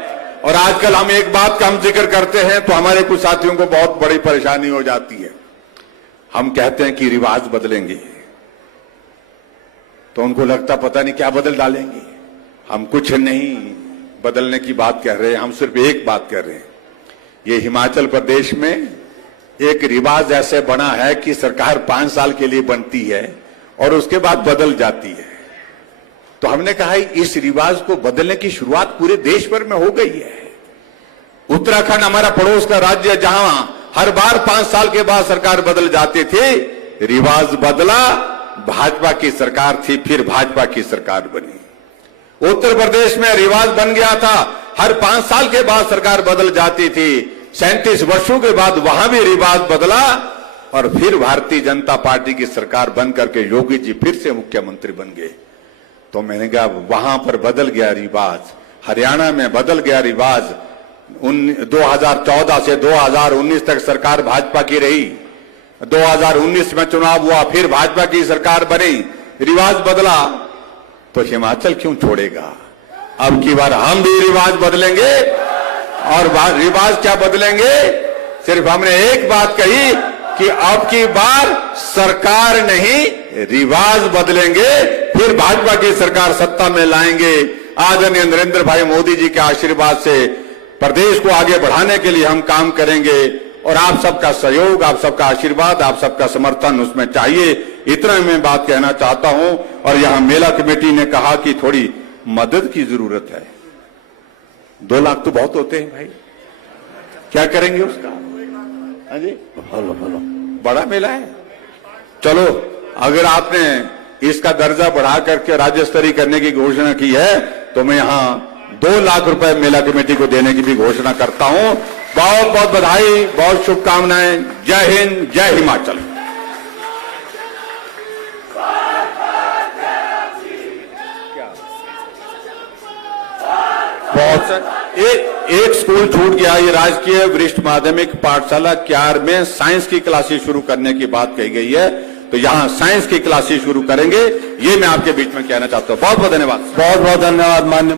और आजकल हम एक बात का हम जिक्र करते हैं तो हमारे कुछ साथियों को बहुत बड़ी परेशानी हो जाती है। हम कहते हैं कि रिवाज बदलेंगे तो उनको लगता पता नहीं क्या बदल डालेंगे। हम कुछ नहीं बदलने की बात कह रहे हैं, हम सिर्फ एक बात कह रहे हैं। ये हिमाचल प्रदेश में एक रिवाज ऐसे बना है कि सरकार 5 साल के लिए बनती है और उसके बाद बदल जाती है। तो हमने कहा इस रिवाज को बदलने की शुरुआत पूरे देश भर में हो गई है। उत्तराखंड हमारा पड़ोस का राज्य है, जहां हर बार 5 साल के बाद सरकार बदल जाती थी। रिवाज बदला, भाजपा की सरकार थी, फिर भाजपा की सरकार बनी। उत्तर प्रदेश में रिवाज बन गया था, हर 5 साल के बाद सरकार बदल जाती थी। 37 वर्षों के बाद वहां भी रिवाज बदला और फिर भारतीय जनता पार्टी की सरकार बन करके योगी जी फिर से मुख्यमंत्री बन गए। तो मैंने कहा वहां पर बदल गया रिवाज, हरियाणा में बदल गया रिवाज। 2014 से 2019 तक सरकार भाजपा की रही, 2019 में चुनाव हुआ, फिर भाजपा की सरकार बनी, रिवाज बदला। तो हिमाचल क्यों छोड़ेगा? अब की बार हम भी रिवाज बदलेंगे। और रिवाज क्या बदलेंगे? सिर्फ हमने एक बात कही कि अब की बार सरकार नहीं, रिवाज बदलेंगे, फिर भाजपा की सरकार सत्ता में लाएंगे। आदरणीय नरेंद्र भाई मोदी जी के आशीर्वाद से प्रदेश को आगे बढ़ाने के लिए हम काम करेंगे और आप सबका सहयोग, आप सबका आशीर्वाद, आप सबका समर्थन उसमें चाहिए। इतना मैं बात कहना चाहता हूं। और यहां मेला कमेटी ने कहा कि थोड़ी मदद की जरूरत है। 2 लाख तो बहुत होते हैं भाई, क्या करेंगे उसका? हाँ जी, बड़ा मेला है। चलो, अगर आपने इसका दर्जा बढ़ा करके राज्य स्तरीय करने की घोषणा की है तो मैं यहां 2 लाख रुपए मेला कमेटी को देने की भी घोषणा करता हूं। बहुत बहुत बधाई, बहुत शुभकामनाएं। जय हिंद, जय हिमाचल। एक स्कूल छूट गया, ये राजकीय वरिष्ठ माध्यमिक पाठशाला क्यार में साइंस की क्लासेस शुरू करने की बात कही गई है, तो यहां साइंस की क्लासेस शुरू करेंगे। ये मैं आपके बीच में कहना चाहता हूं। बहुत बहुत धन्यवाद। बहुत बहुत धन्यवाद माननीय